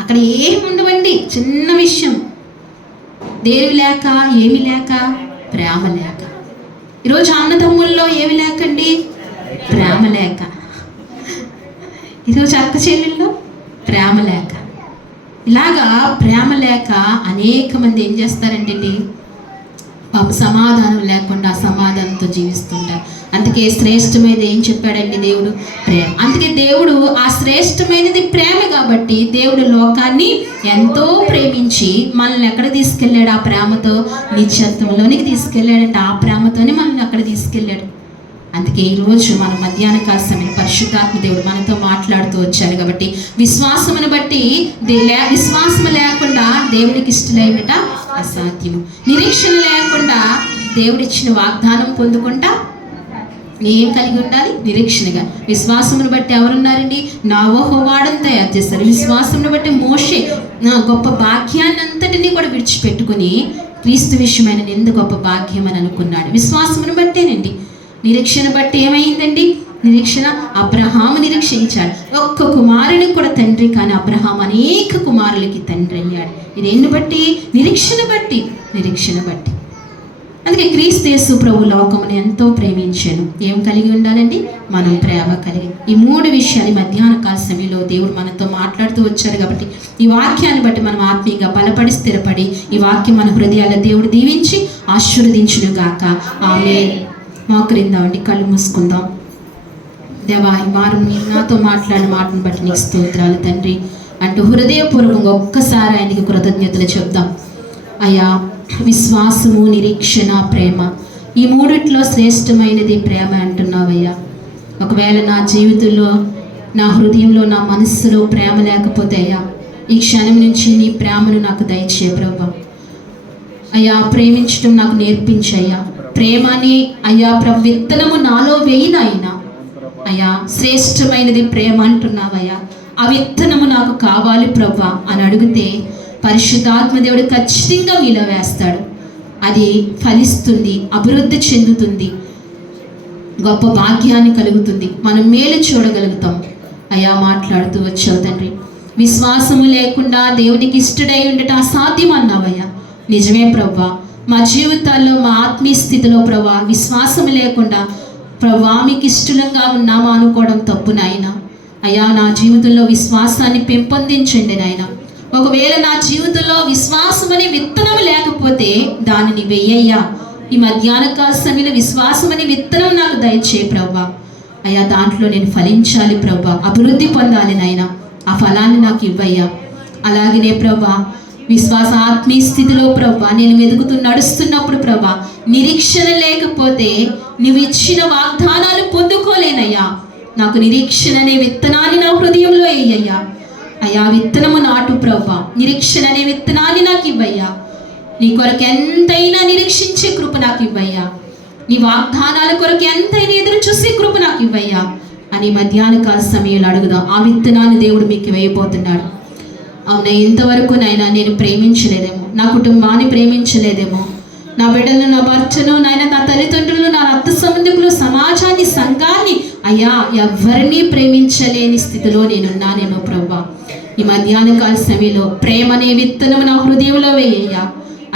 అక్కడ, ఏమి ఉండవండి. చిన్న విషయం, దేవి లేక, ఏమి లేక, ప్రేమ లేక. ఈరోజు అన్నదమ్ముల్లో ఏమి లేకండి? ప్రేమ లేక. ఈరోజు అక్క చెల్లెల్లో ప్రేమ లేక. ఇలాగా ప్రేమ లేక అనేక మంది ఏం చేస్తారండి? సమాధానం లేకుండా అసమాధానంతో జీవిస్తుంటారు. అందుకే శ్రేష్టమైనది ఏం చెప్పాడండి దేవుడు? ప్రేమ. అందుకే దేవుడు ఆ శ్రేష్టమైనది ప్రేమ కాబట్టి దేవుడు లోకాన్ని ఎంతో ప్రేమించి మనల్ని ఎక్కడ తీసుకెళ్ళాడు? ఆ ప్రేమతో నిత్యత్వంలోనికి తీసుకెళ్ళాడంటే ఆ ప్రేమతోనే మనల్ని అక్కడ తీసుకెళ్ళాడు. అందుకే ఈరోజు మన మధ్యాహ్న కాల సమయం పరిశుద్ధాత్మ దేవుడు మనతో మాట్లాడుతూ వచ్చారు కాబట్టి విశ్వాసమును బట్టి విశ్వాసము లేకుండా దేవునికి ఇష్టమైనట అసాధ్యము. నిరీక్షణ లేకుండా దేవుడిచ్చిన వాగ్దానం పొందుకుంటా ఏం కలిగి ఉండాలి? నిరీక్షణగా. విశ్వాసమును బట్టి ఎవరున్నారండి? నోవహు తయారు చేస్తారు. విశ్వాసమును బట్టి మోషే గొప్ప భాగ్యాన్ని అంతటినీ కూడా విడిచిపెట్టుకుని క్రీస్తు విషయమైన ఎంత గొప్ప భాగ్యం అని అనుకున్నాడు. విశ్వాసమును బట్టేనండి. నిరీక్షణ బట్టి ఏమైందండి? నిరీక్షణ అబ్రహాము నిరీక్షించాడు. ఒక్క కుమారునికి కూడా తండ్రి, కానీ అబ్రహాం అనేక కుమారులకి తండ్రి అయ్యాడు. ఇదేన్ని బట్టి? నిరీక్షణ బట్టి. అందుకే క్రీస్తు యేసు ప్రభు లోకమును ఎంతో ప్రేమించాను. ఏం కలిగి ఉండాలండి? మనం ప్రేమ కలిగి. ఈ 3 విషయాలు మధ్యాహ్న కాల సమయంలో దేవుడు మనతో మాట్లాడుతూ వచ్చారు కాబట్టి ఈ వాక్యాన్ని బట్టి మనం ఆత్మీయంగా బలపడి స్థిరపడి ఈ వాక్యం మన హృదయాల్లో దేవుడు దీవించి ఆశీర్వదించును గాక. ఆమేన్. మోకరిందామండి, కళ్ళు మూసుకుందాం. దేవా, ఈ వారం నాతో మాట్లాడిన మాటను బట్టి నీకు స్తోత్రాలు తండ్రి అంటూ హృదయపూర్వకంగా ఒక్కసారి ఆయనకి కృతజ్ఞతలు చెప్దాం. అయ్యా, విశ్వాసము, నిరీక్షణ, ప్రేమ, ఈ 3 శ్రేష్టమైనది ప్రేమ అంటున్నావయ్యా. ఒకవేళ నా జీవితంలో, నా హృదయంలో, నా మనస్సులో ప్రేమ లేకపోతే అయ్యా, ఈ క్షణం నుంచి నీ ప్రేమను నాకు దయచే ప్రభువా. అయ్యా, ప్రేమించడం నాకు నేర్పించయ్యా. ప్రేమని అయ్యా ప్రభు విత్తనము నాలో వేయినైనా అయ్యా, శ్రేష్టమైనది ప్రేమ అంటున్నావయ్యా. ఆ విత్తనము నాకు కావాలి ప్రభువా అని అడిగితే పరిశుద్ధాత్మ దేవుడు ఖచ్చితంగా మీలో వేస్తాడు. అది ఫలిస్తుంది, అభివృద్ధి చెందుతుంది, గొప్ప భాగ్యాన్ని కలుగుతుంది, మనం మేలు చూడగలుగుతాం. అయ్యా, మాట్లాడుతూ వచ్చావు తండ్రి. విశ్వాసము లేకుండా దేవునికి ఇష్టడై ఉండటం అసాధ్యం అన్నావయ్యా. నిజమే ప్రభువా. మా జీవితాల్లో, మా ఆత్మీయ స్థితిలో ప్రభువా, విశ్వాసం లేకుండా ప్రభువా మీకు ఇష్టంగా ఉన్నామా అనుకోవడం తప్పు నాయన. అయ్యా, నా జీవితంలో విశ్వాసాన్ని పెంపొందించండి నాయన. ఒకవేళ నా జీవితంలో విశ్వాసం అనే విత్తనం లేకపోతే దానిని వెయ్యయ్యా. ఈ మధ్యాహ్న కాల సమయంలో విశ్వాసం అనే విత్తనం నాకు దయచే ప్రభువా. అయ్యా, దాంట్లో నేను ఫలించాలి ప్రభువా, అభివృద్ధి పొందాలి నాయన. ఆ ఫలాన్ని నాకు ఇవ్వయ్యా. అలాగనే ప్రభువా, విశ్వాస ఆత్మీయ స్థితిలో ప్రభువా నేను వెతుకుతూ నడుస్తున్నప్పుడు ప్రభువా, నిరీక్షణ లేకపోతే నువ్వు ఇచ్చిన వాగ్దానాలు పొందుకోలేనయ్యా. నాకు నిరీక్షణ అనే విత్తనాన్ని నా హృదయంలో వేయ్యయ్యా. అయ్యా, విత్తనము నాటు ప్రభువా, నిరీక్షణ అనే విత్తనాన్ని నాకు ఇవ్వయ్యా. నీ కొరకు ఎంతైనా నిరీక్షించే కృప నాకు ఇవ్వయ్యా. నీ వాగ్దానాల కొరకు ఎంతైనా ఎదురు చూసే కృప నాకు ఇవ్వయ్యా అని మధ్యాహ్న కాల సమయంలో అడుగుదాం. ఆ విత్తనాన్ని దేవుడు మీకు వేయబోతున్నాడు. అవునా, ఇంతవరకు నైనా నేను ప్రేమించలేదేమో, నా కుటుంబాన్ని ప్రేమించలేదేమో, నా బిడ్డలను, నా భర్తను, నాయన నా తల్లిదండ్రులను, నా రక్త సంబంధికులు, సమాజాన్ని, సంఘాన్ని అయ్యా ఎవరిని ప్రేమించలేని స్థితిలో నేనున్నానేమో ప్రభా. ఈ మధ్యాహ్న కాల సమయంలో ప్రేమ అనే విత్తనం నా హృదయంలో వేయ్యా.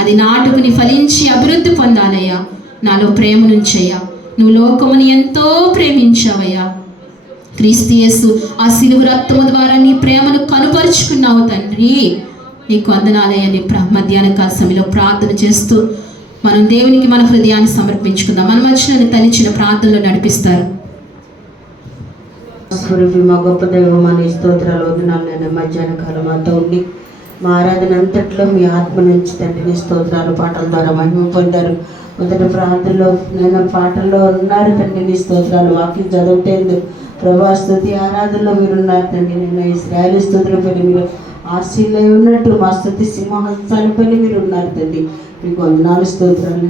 అది నాటుకుని ఫలించి అభివృద్ధి పొందాలయ్యా. నాలో ప్రేమ నుంచయ్యా. నువ్వు లోకముని ఎంతో ప్రేమించావయ్యా. క్రీస్తు యేసు ఆ సిలువ రక్తము ద్వారా నీ ప్రేమను కనుపరుచుకున్నావు తండ్రి. నీకు వందనాలయ్యని మధ్యాహ్న కాల సమయంలో ప్రార్థన చేస్తూ మనం దేవునికి మన హృదయాన్ని సమర్పించుకుందాం. మన మధ్యన తల్లిచిన ప్రార్థనలో నడిపిస్తారు. మా గొప్ప దైవం అనే స్తోత్రాలు వందనాలు నేను మధ్యాహ్న కాలం అంతా ఉండి మా ఆరాధన అంతట్లో మీ ఆత్మ నుంచి తండ్రి నీ స్తోత్రాలు పాటల ద్వారా మహిమ పొందారు. మొదటి ప్రార్థనలో నేను పాటల్లో ఉన్నారు తండ్రి నీ స్తోత్రాలు వాక్యం చదవటేందు ప్రభా స్తుతి ఆరాధనలో మీరు ఉన్నారు తండ్రి. నేను ఇశ్రాయేలు స్తుతుల పని మీరు ఆశీలై ఉన్నట్టు మా స్తుతి సింహాసనాల పని మీరు ఉన్నారు తండ్రి. మీకు వందనాలు స్తోత్రాలు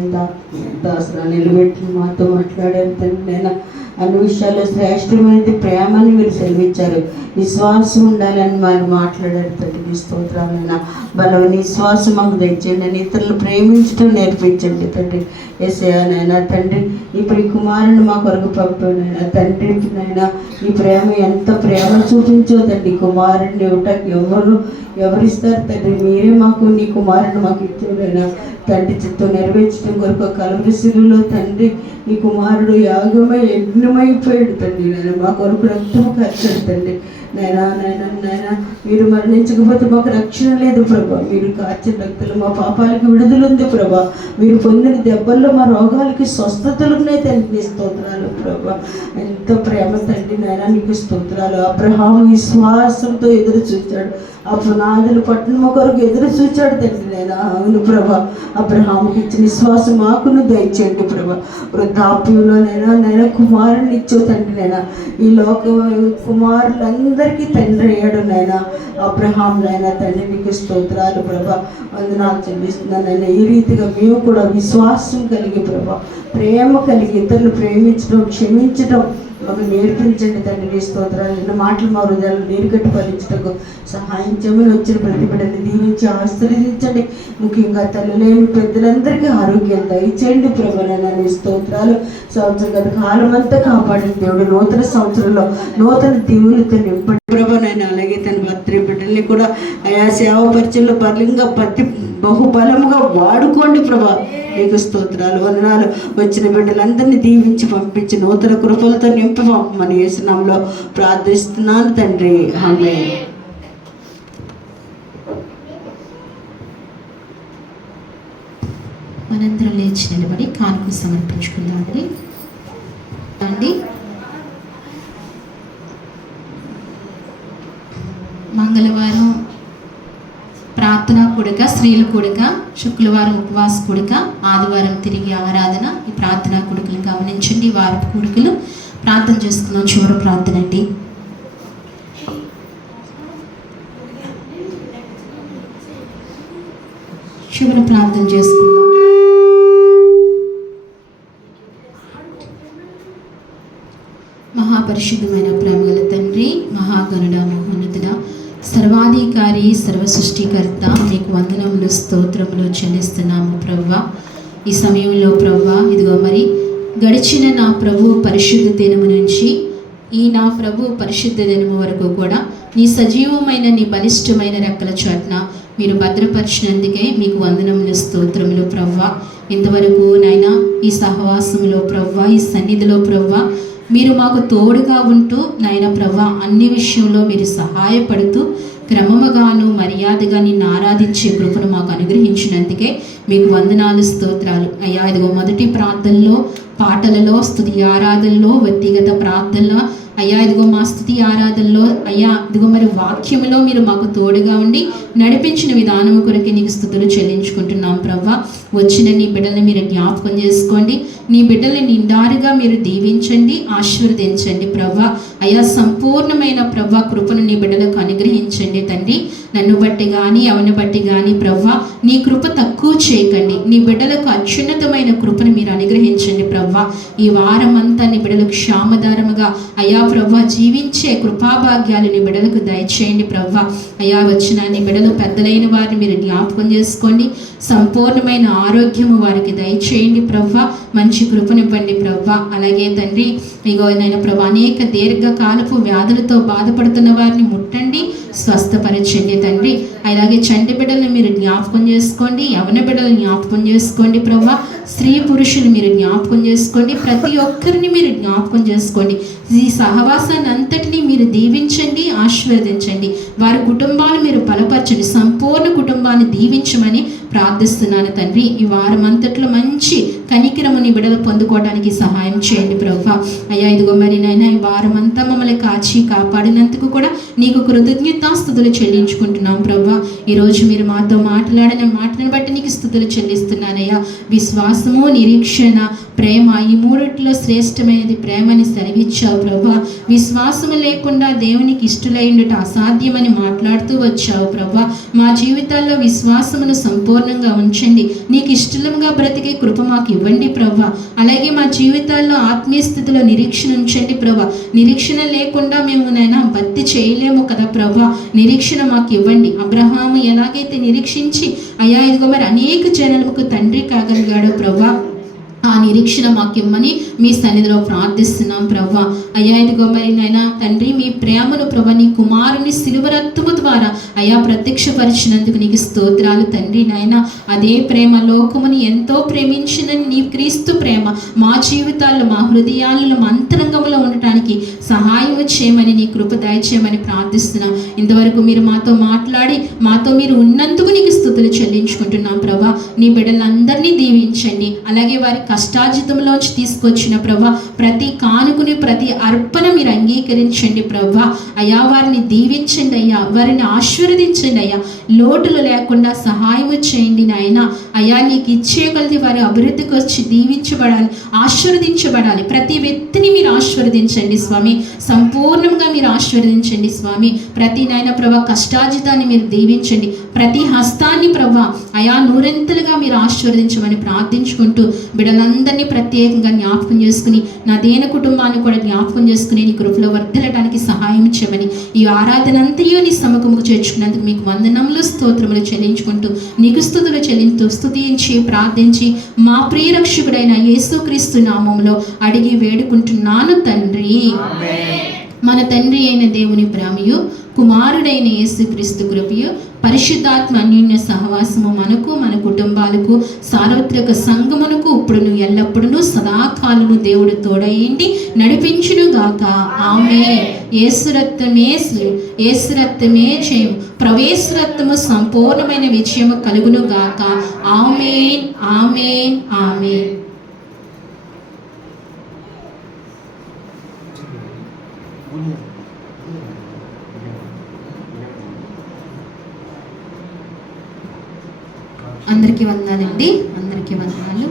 దాసరా నిలబెట్టి మాతో మాట్లాడారు తండ్రి. నేను అన్ని విషయాల్లో శ్రేష్టమైనది ప్రేమని మీరు సెలవిచ్చారు. విశ్వాసం ఉండాలని మరి మాట్లాడారు తండ్రి. మీ స్తోత్రాలైనా బలం విశ్వాసం మాకు తెచ్చండి అని ఇతరులు ప్రేమించడం నేర్పించండి తండ్రి. యేసయ్యనైనా తండ్రి ఇప్పుడు ఈ కుమారుని మా కొరకు పంపానైనా తండ్రి నైనా ఈ ప్రేమ ఎంత ప్రేమ చూపించో తండ్రి. కుమారుడిని ఇవ్వటానికి ఎవరిస్తారు తండ్రి? మీరే మాకు నీ కుమారుని మాకు ఇచ్చేనైనా తండ్రి చిత్తం నెరవేర్చడం కొరకు కలువరి శిలువలో తండ్రి నీ కుమారుడు యాగమై యజ్ఞమైపోయాడు తండ్రి. నేను మా కొరకు రక్తం ఖర్చాడు తండ్రి. నైనా మీరు మరణించకపోతే మాకు రక్షణ లేదు ప్రభా. మీరు కార్చిన రక్తులు మా పాపాలకి విడుదల ఉంది ప్రభా. మీరు పొందిన దెబ్బల్లో మా రోగాలకి స్వస్థతలు ఉన్నాయి తండ్రి. నీ స్తోత్రాలు ప్రభా. ఎంతో ప్రేమ తండ్రి నైనా నీకు స్తోత్రాలు. అబ్రహాము విశ్వాసంతో ఎదురు చూచాడు. ఆ పునాదులు పట్టణం కొరకు ఎదురు చూచాడు తండ్రి. నైనా అవును ప్రభా. అబ్రహాముకి ఇచ్చిన విశ్వాసం మాకును దయచేయండి ప్రభా. వృద్ధాప్యంలోనైనా కుమారుని ఇచ్చో తండ్రి. నైనా ఈ లోక కుమారులందరికీ తండ్రి అయ్యాడు నైనా అబ్రహాం నైనా తండ్రి. మీకు స్తోత్రాలు ప్రభా. వందనాలు చెల్లిస్తున్నానైనా. ఈ రీతిగా మేము కూడా విశ్వాసం కలిగి ప్రభా, ప్రేమ కలిగి ఇతరులు ప్రేమించడం, క్షమించడం మాకు నేర్పించండి తండ్రి. నీ స్తోత్రాలు. నిన్న మాటలు మా హృదయాలు నీరు కట్టి ఫలించటకు సహాయం చేయమని వచ్చిన ప్రతి బిడ్డని దీవించి ఆశీర్వదించండి. ముఖ్యంగా తల్లి లేని పెద్దలందరికీ ఆరోగ్యం దయచేయండి ప్రభా. నీ స్తోత్రాలు. సంవత్సరం గత కాలం అంతా కాపాడిన దేవుడు నూతన సంవత్సరంలో నూతన దీవులతో నింపండి ప్రభా. నేను అలాగే తన భర్త బిడ్డల్ని కూడా ఆయా సేవ పరిచయంలో బహుబలముగా వాడుకోండి ప్రభా. నీకు స్తోత్రాలు వందనాలు. వచ్చిన బిడ్డలందరినీ దీవించి పంపించి నూతన కృపలతో నింపి పంపమని యేసు నామములో ప్రార్థిస్తున్నాను తండ్రి. ఆమేన్. మనందరం లేచి నిలబడి కానుక సమర్పించుకుందామండి. మంగళవారం ప్రార్థనా కూడిక, స్త్రీల కూడిక, శుక్రవారం ఉపవాస కూడిక, ఆదివారం తిరిగి ఆరాధన. ఈ ప్రార్థనా కూడికలు గమనించండి. వారపు కూడికలు ప్రార్థన చేసుకుందాం. చివరి ప్రార్థన అండి. చివరి ప్రార్థన చేసుకుందాం. మహాపరిశుద్ధమైన ప్రేమగల తండ్రి, మహాగణుడ, మహోన్నతుడ, సర్వాధికారి, సర్వ సృష్టికర్త, నీకు వందనములు, స్తోత్రములు చెల్లిస్తున్నాము ప్రవ్వా. ఈ సమయంలో ప్రవ్వా ఇదిగో మరి గడిచిన నా ప్రభు పరిశుద్ధ దినము నుంచి ఈ నా ప్రభు పరిశుద్ధ దినము వరకు కూడా నీ సజీవమైన, నీ బలిష్టమైన రెక్కల చాటున మీరు భద్రపరిచినందుకే మీకు వందనములు, స్తోత్రములు ప్రవ్వా. ఇంతవరకు నైనా ఈ సహవాసములో ప్రవ్వా, ఈ సన్నిధిలో ప్రవ్వా మీరు మాకు తోడుగా ఉంటూ నాయన ప్రభా అన్ని విషయంలో మీరు సహాయపడుతూ క్రమముగాను మర్యాదగా నిన్ను ఆరాధించే కృపను మాకు అనుగ్రహించినందుకే మీకు వందనాలు, స్తోత్రాలు అయ్యా. ఇదిగో మొదటి ప్రార్థనలో, పాటలలో, స్తుతి ఆరాధనలో, వ్యక్తిగత ప్రార్థనలో అయ్యా, ఇదిగో మా స్తుతి ఆరాధనలో అయ్యా, ఇదిగో మరి వాక్యములో మీరు మాకు తోడుగా ఉండి నడిపించిన విధానం కొరకే నీకు స్తుతులు చెల్లించుకుంటున్నాం ప్రవ్వా. వచ్చిన నీ బిడ్డల్ని మీరు జ్ఞాపకం చేసుకోండి. నీ బిడ్డల్ని నిండారుగా మీరు దీవించండి, ఆశీర్వదించండి ప్రవ్వా. అయ్యా, సంపూర్ణమైన ప్రవ్వా కృపను నీ బిడ్డలకు అనుగ్రహించండి తండ్రి. నన్ను బట్టి కానీ ఎవరిని బట్టి కానీ ప్రవ్వా నీ కృప తక్కువ చేయకండి. నీ బిడ్డలకు అత్యున్నతమైన కృపను మీరు అనుగ్రహించండి ప్రవ్వా. ఈ వారం అంతా నీ బిడ్డలకు క్షామధారముగా అయా ప్రవ్వా జీవించే కృపాభాగ్యాలు నీ బిడ్డలకు దయచేయండి ప్రవ్వా. అయా వచ్చిన నీ బిడ్డలు పెద్దలైన వారిని మీరు జ్ఞాపకం చేసుకోండి. సంపూర్ణమైన ఆరోగ్యము వారికి దయచేయండి ప్రవ్వా. మంచి కృపనివ్వండి ప్రవ్వా. అలాగే తండ్రి ఇగో నైనా ప్రభా అనేక దీర్ఘకాలపు వ్యాధులతో బాధపడుతున్న వారిని ముట్టండి, స్వస్థపరచండి తండ్రి. అలాగే చంటి బిడ్డలను మీరు జ్ఞాపకం చేసుకోండి, యవన బిడ్డలను జ్ఞాపకం చేసుకోండి ప్రవ్వా. స్త్రీ పురుషులు మీరు జ్ఞాపకం చేసుకోండి, ప్రతి ఒక్కరిని మీరు జ్ఞాపకం చేసుకోండి. ఈ సహవాసాన్ని అంతటినీ మీరు దీవించండి, ఆశీర్వదించండి. వారి కుటుంబాలు మీరు బలపరచండి, సంపూర్ణ కుటుంబాన్ని దీవించమని ప్రార్థిస్తున్నాను తండ్రి. ఈ వారం అంతట్లో మంచి కనికిరముని బిడలు పొందుకోవడానికి సహాయం చేయండి ప్రభా. అయ్యా ఇదిగో మరి నైనా ఈ వారం అంతా మమ్మల్ని కాచి కాపాడినందుకు కూడా నీకు కృతజ్ఞతాస్తుతులు చెల్లించుకుంటున్నాం ప్రభా. ఈరోజు మీరు మాతో మాట్లాడిన మాటలను బట్టి నీకు స్తుతులు చెల్లిస్తున్నానయ్యా. విశ్వాసము, నిరీక్షణ, ప్రేమ, ఈ మూడిట్లో శ్రేష్టమైనది ప్రేమని సెలవిచ్చావు ప్రభా. విశ్వాసము లేకుండా దేవునికి ఇష్టలైండుట అసాధ్యమని మాట్లాడుతూ వచ్చావు ప్రభా. మా జీవితాల్లో విశ్వాసమును సంపూర్ణంగా ఉంచండి, నీకు ఇష్టంగా బ్రతికే కృప మాకు ఇవ్వండి ప్రభా. అలాగే మా జీవితాల్లో ఆత్మీయ స్థితిలో నిరీక్షణ ఉంచండి ప్రభా. నిరీక్షణ లేకుండా మేము నైనా భక్తి చేయలేము కదా ప్రభా. నిరీక్షణ మాకు ఇవ్వండి. అబ్రహాము ఎలాగైతే నిరీక్షించి అయ్యా ఇదిగో మరి అనేక జనాలకు తండ్రి కాగలిగాడో ప్రభా, ఆ నిరీక్షణ మాకు ఇమ్మని మీ సన్నిధిలో ప్రార్థిస్తున్నాం ప్రభా. అయ్యా ఇదిగో మరి నైనా తండ్రి మీ ప్రేమను ప్రభా నీ కుమారుని సిలువ రక్తము ద్వారా అయ్యా ప్రత్యక్షపరిచినందుకు నీకు స్తోత్రాలు తండ్రి. నాయన అదే ప్రేమ లోకముని ఎంతో ప్రేమించిన నీ క్రీస్తు ప్రేమ మా జీవితాల్లో, మా హృదయాలలో, మా అంతరంగంలో ఉండటానికి సహాయం చేయమని నీ కృప దయచేయమని ప్రార్థిస్తున్నాం. ఇంతవరకు మీరు మాతో మాట్లాడి మాతో మీరు ఉన్నందుకు నీకు స్తుతులు చెల్లించుకుంటున్నాం ప్రభా. నీ బిడ్డలందరినీ దీవించండి. అలాగే వారి కష్టార్జితంలోంచి తీసుకొచ్చిన ప్రభా ప్రతి కానుకని, ప్రతి అర్పణ మీరు అంగీకరించండి ప్రభా. అయ్యా వారిని దీవించండి అయ్యా, వారిని ఆశీర్వదించండి అయ్యా. లోటులు లేకుండా సహాయము చేయండి నాయన. అయ్యా నీకు ఇచ్చేయగలిది వారి అభివృద్ధికి వచ్చి దీవించబడాలి, ఆశీర్వదించబడాలి. ప్రతి వ్యక్తిని మీరు ఆశీర్వదించండి స్వామి, సంపూర్ణంగా మీరు ఆశీర్వదించండి స్వామి. ప్రతి నాయన ప్రభా కష్టార్జితాన్ని మీరు దీవించండి. ప్రతి హస్తాన్ని ప్రభా అయా నూరెంతలుగా మీరు ఆశీర్వదించమని ప్రార్థించుకుంటూ బిడ్డలందరినీ ప్రత్యేకంగా జ్ఞాపకం చేసుకుని నా దేన కుటుంబాన్ని కూడా జ్ఞాపకం చేసుకుని నీ కృపలో వర్ధిల్లడానికి సహాయం చేయమని ఈ ఆరాధన అంతయో నీ సముఖముకు చేర్చుకున్నందుకు మీకు వందనములు, స్తోత్రములు చెల్లించుకుంటూ నీకు స్తుతులు చెల్లించు స్తుతించి ప్రార్థించి మా ప్రియ రక్షకుడైన యేసుక్రీస్తు నామములో అడిగి వేడుకుంటున్నాను తండ్రి. మన తండ్రి అయిన దేవుని ప్రేమయు, కుమారుడైన యేసుక్రీస్తు కృపయు, పరిశుద్ధాత్మ అన్యోన్య సహవాసము మనకు, మన కుటుంబాలకు, సార్వత్రిక సంఘమునకు ఇప్పుడును ఎల్లప్పుడూ సదాకాలము దేవుడు తోడయండి నడిపించును గాక. ఆమేన్. యేసు రక్తమే జయం, ప్రవేశ రక్తము సంపూర్ణమైన విజయము కలుగును గాక. ఆమేన్, ఆమేన్, ఆమేన్. అందరికీ వందనాలండి, అందరికీ వందనాలు.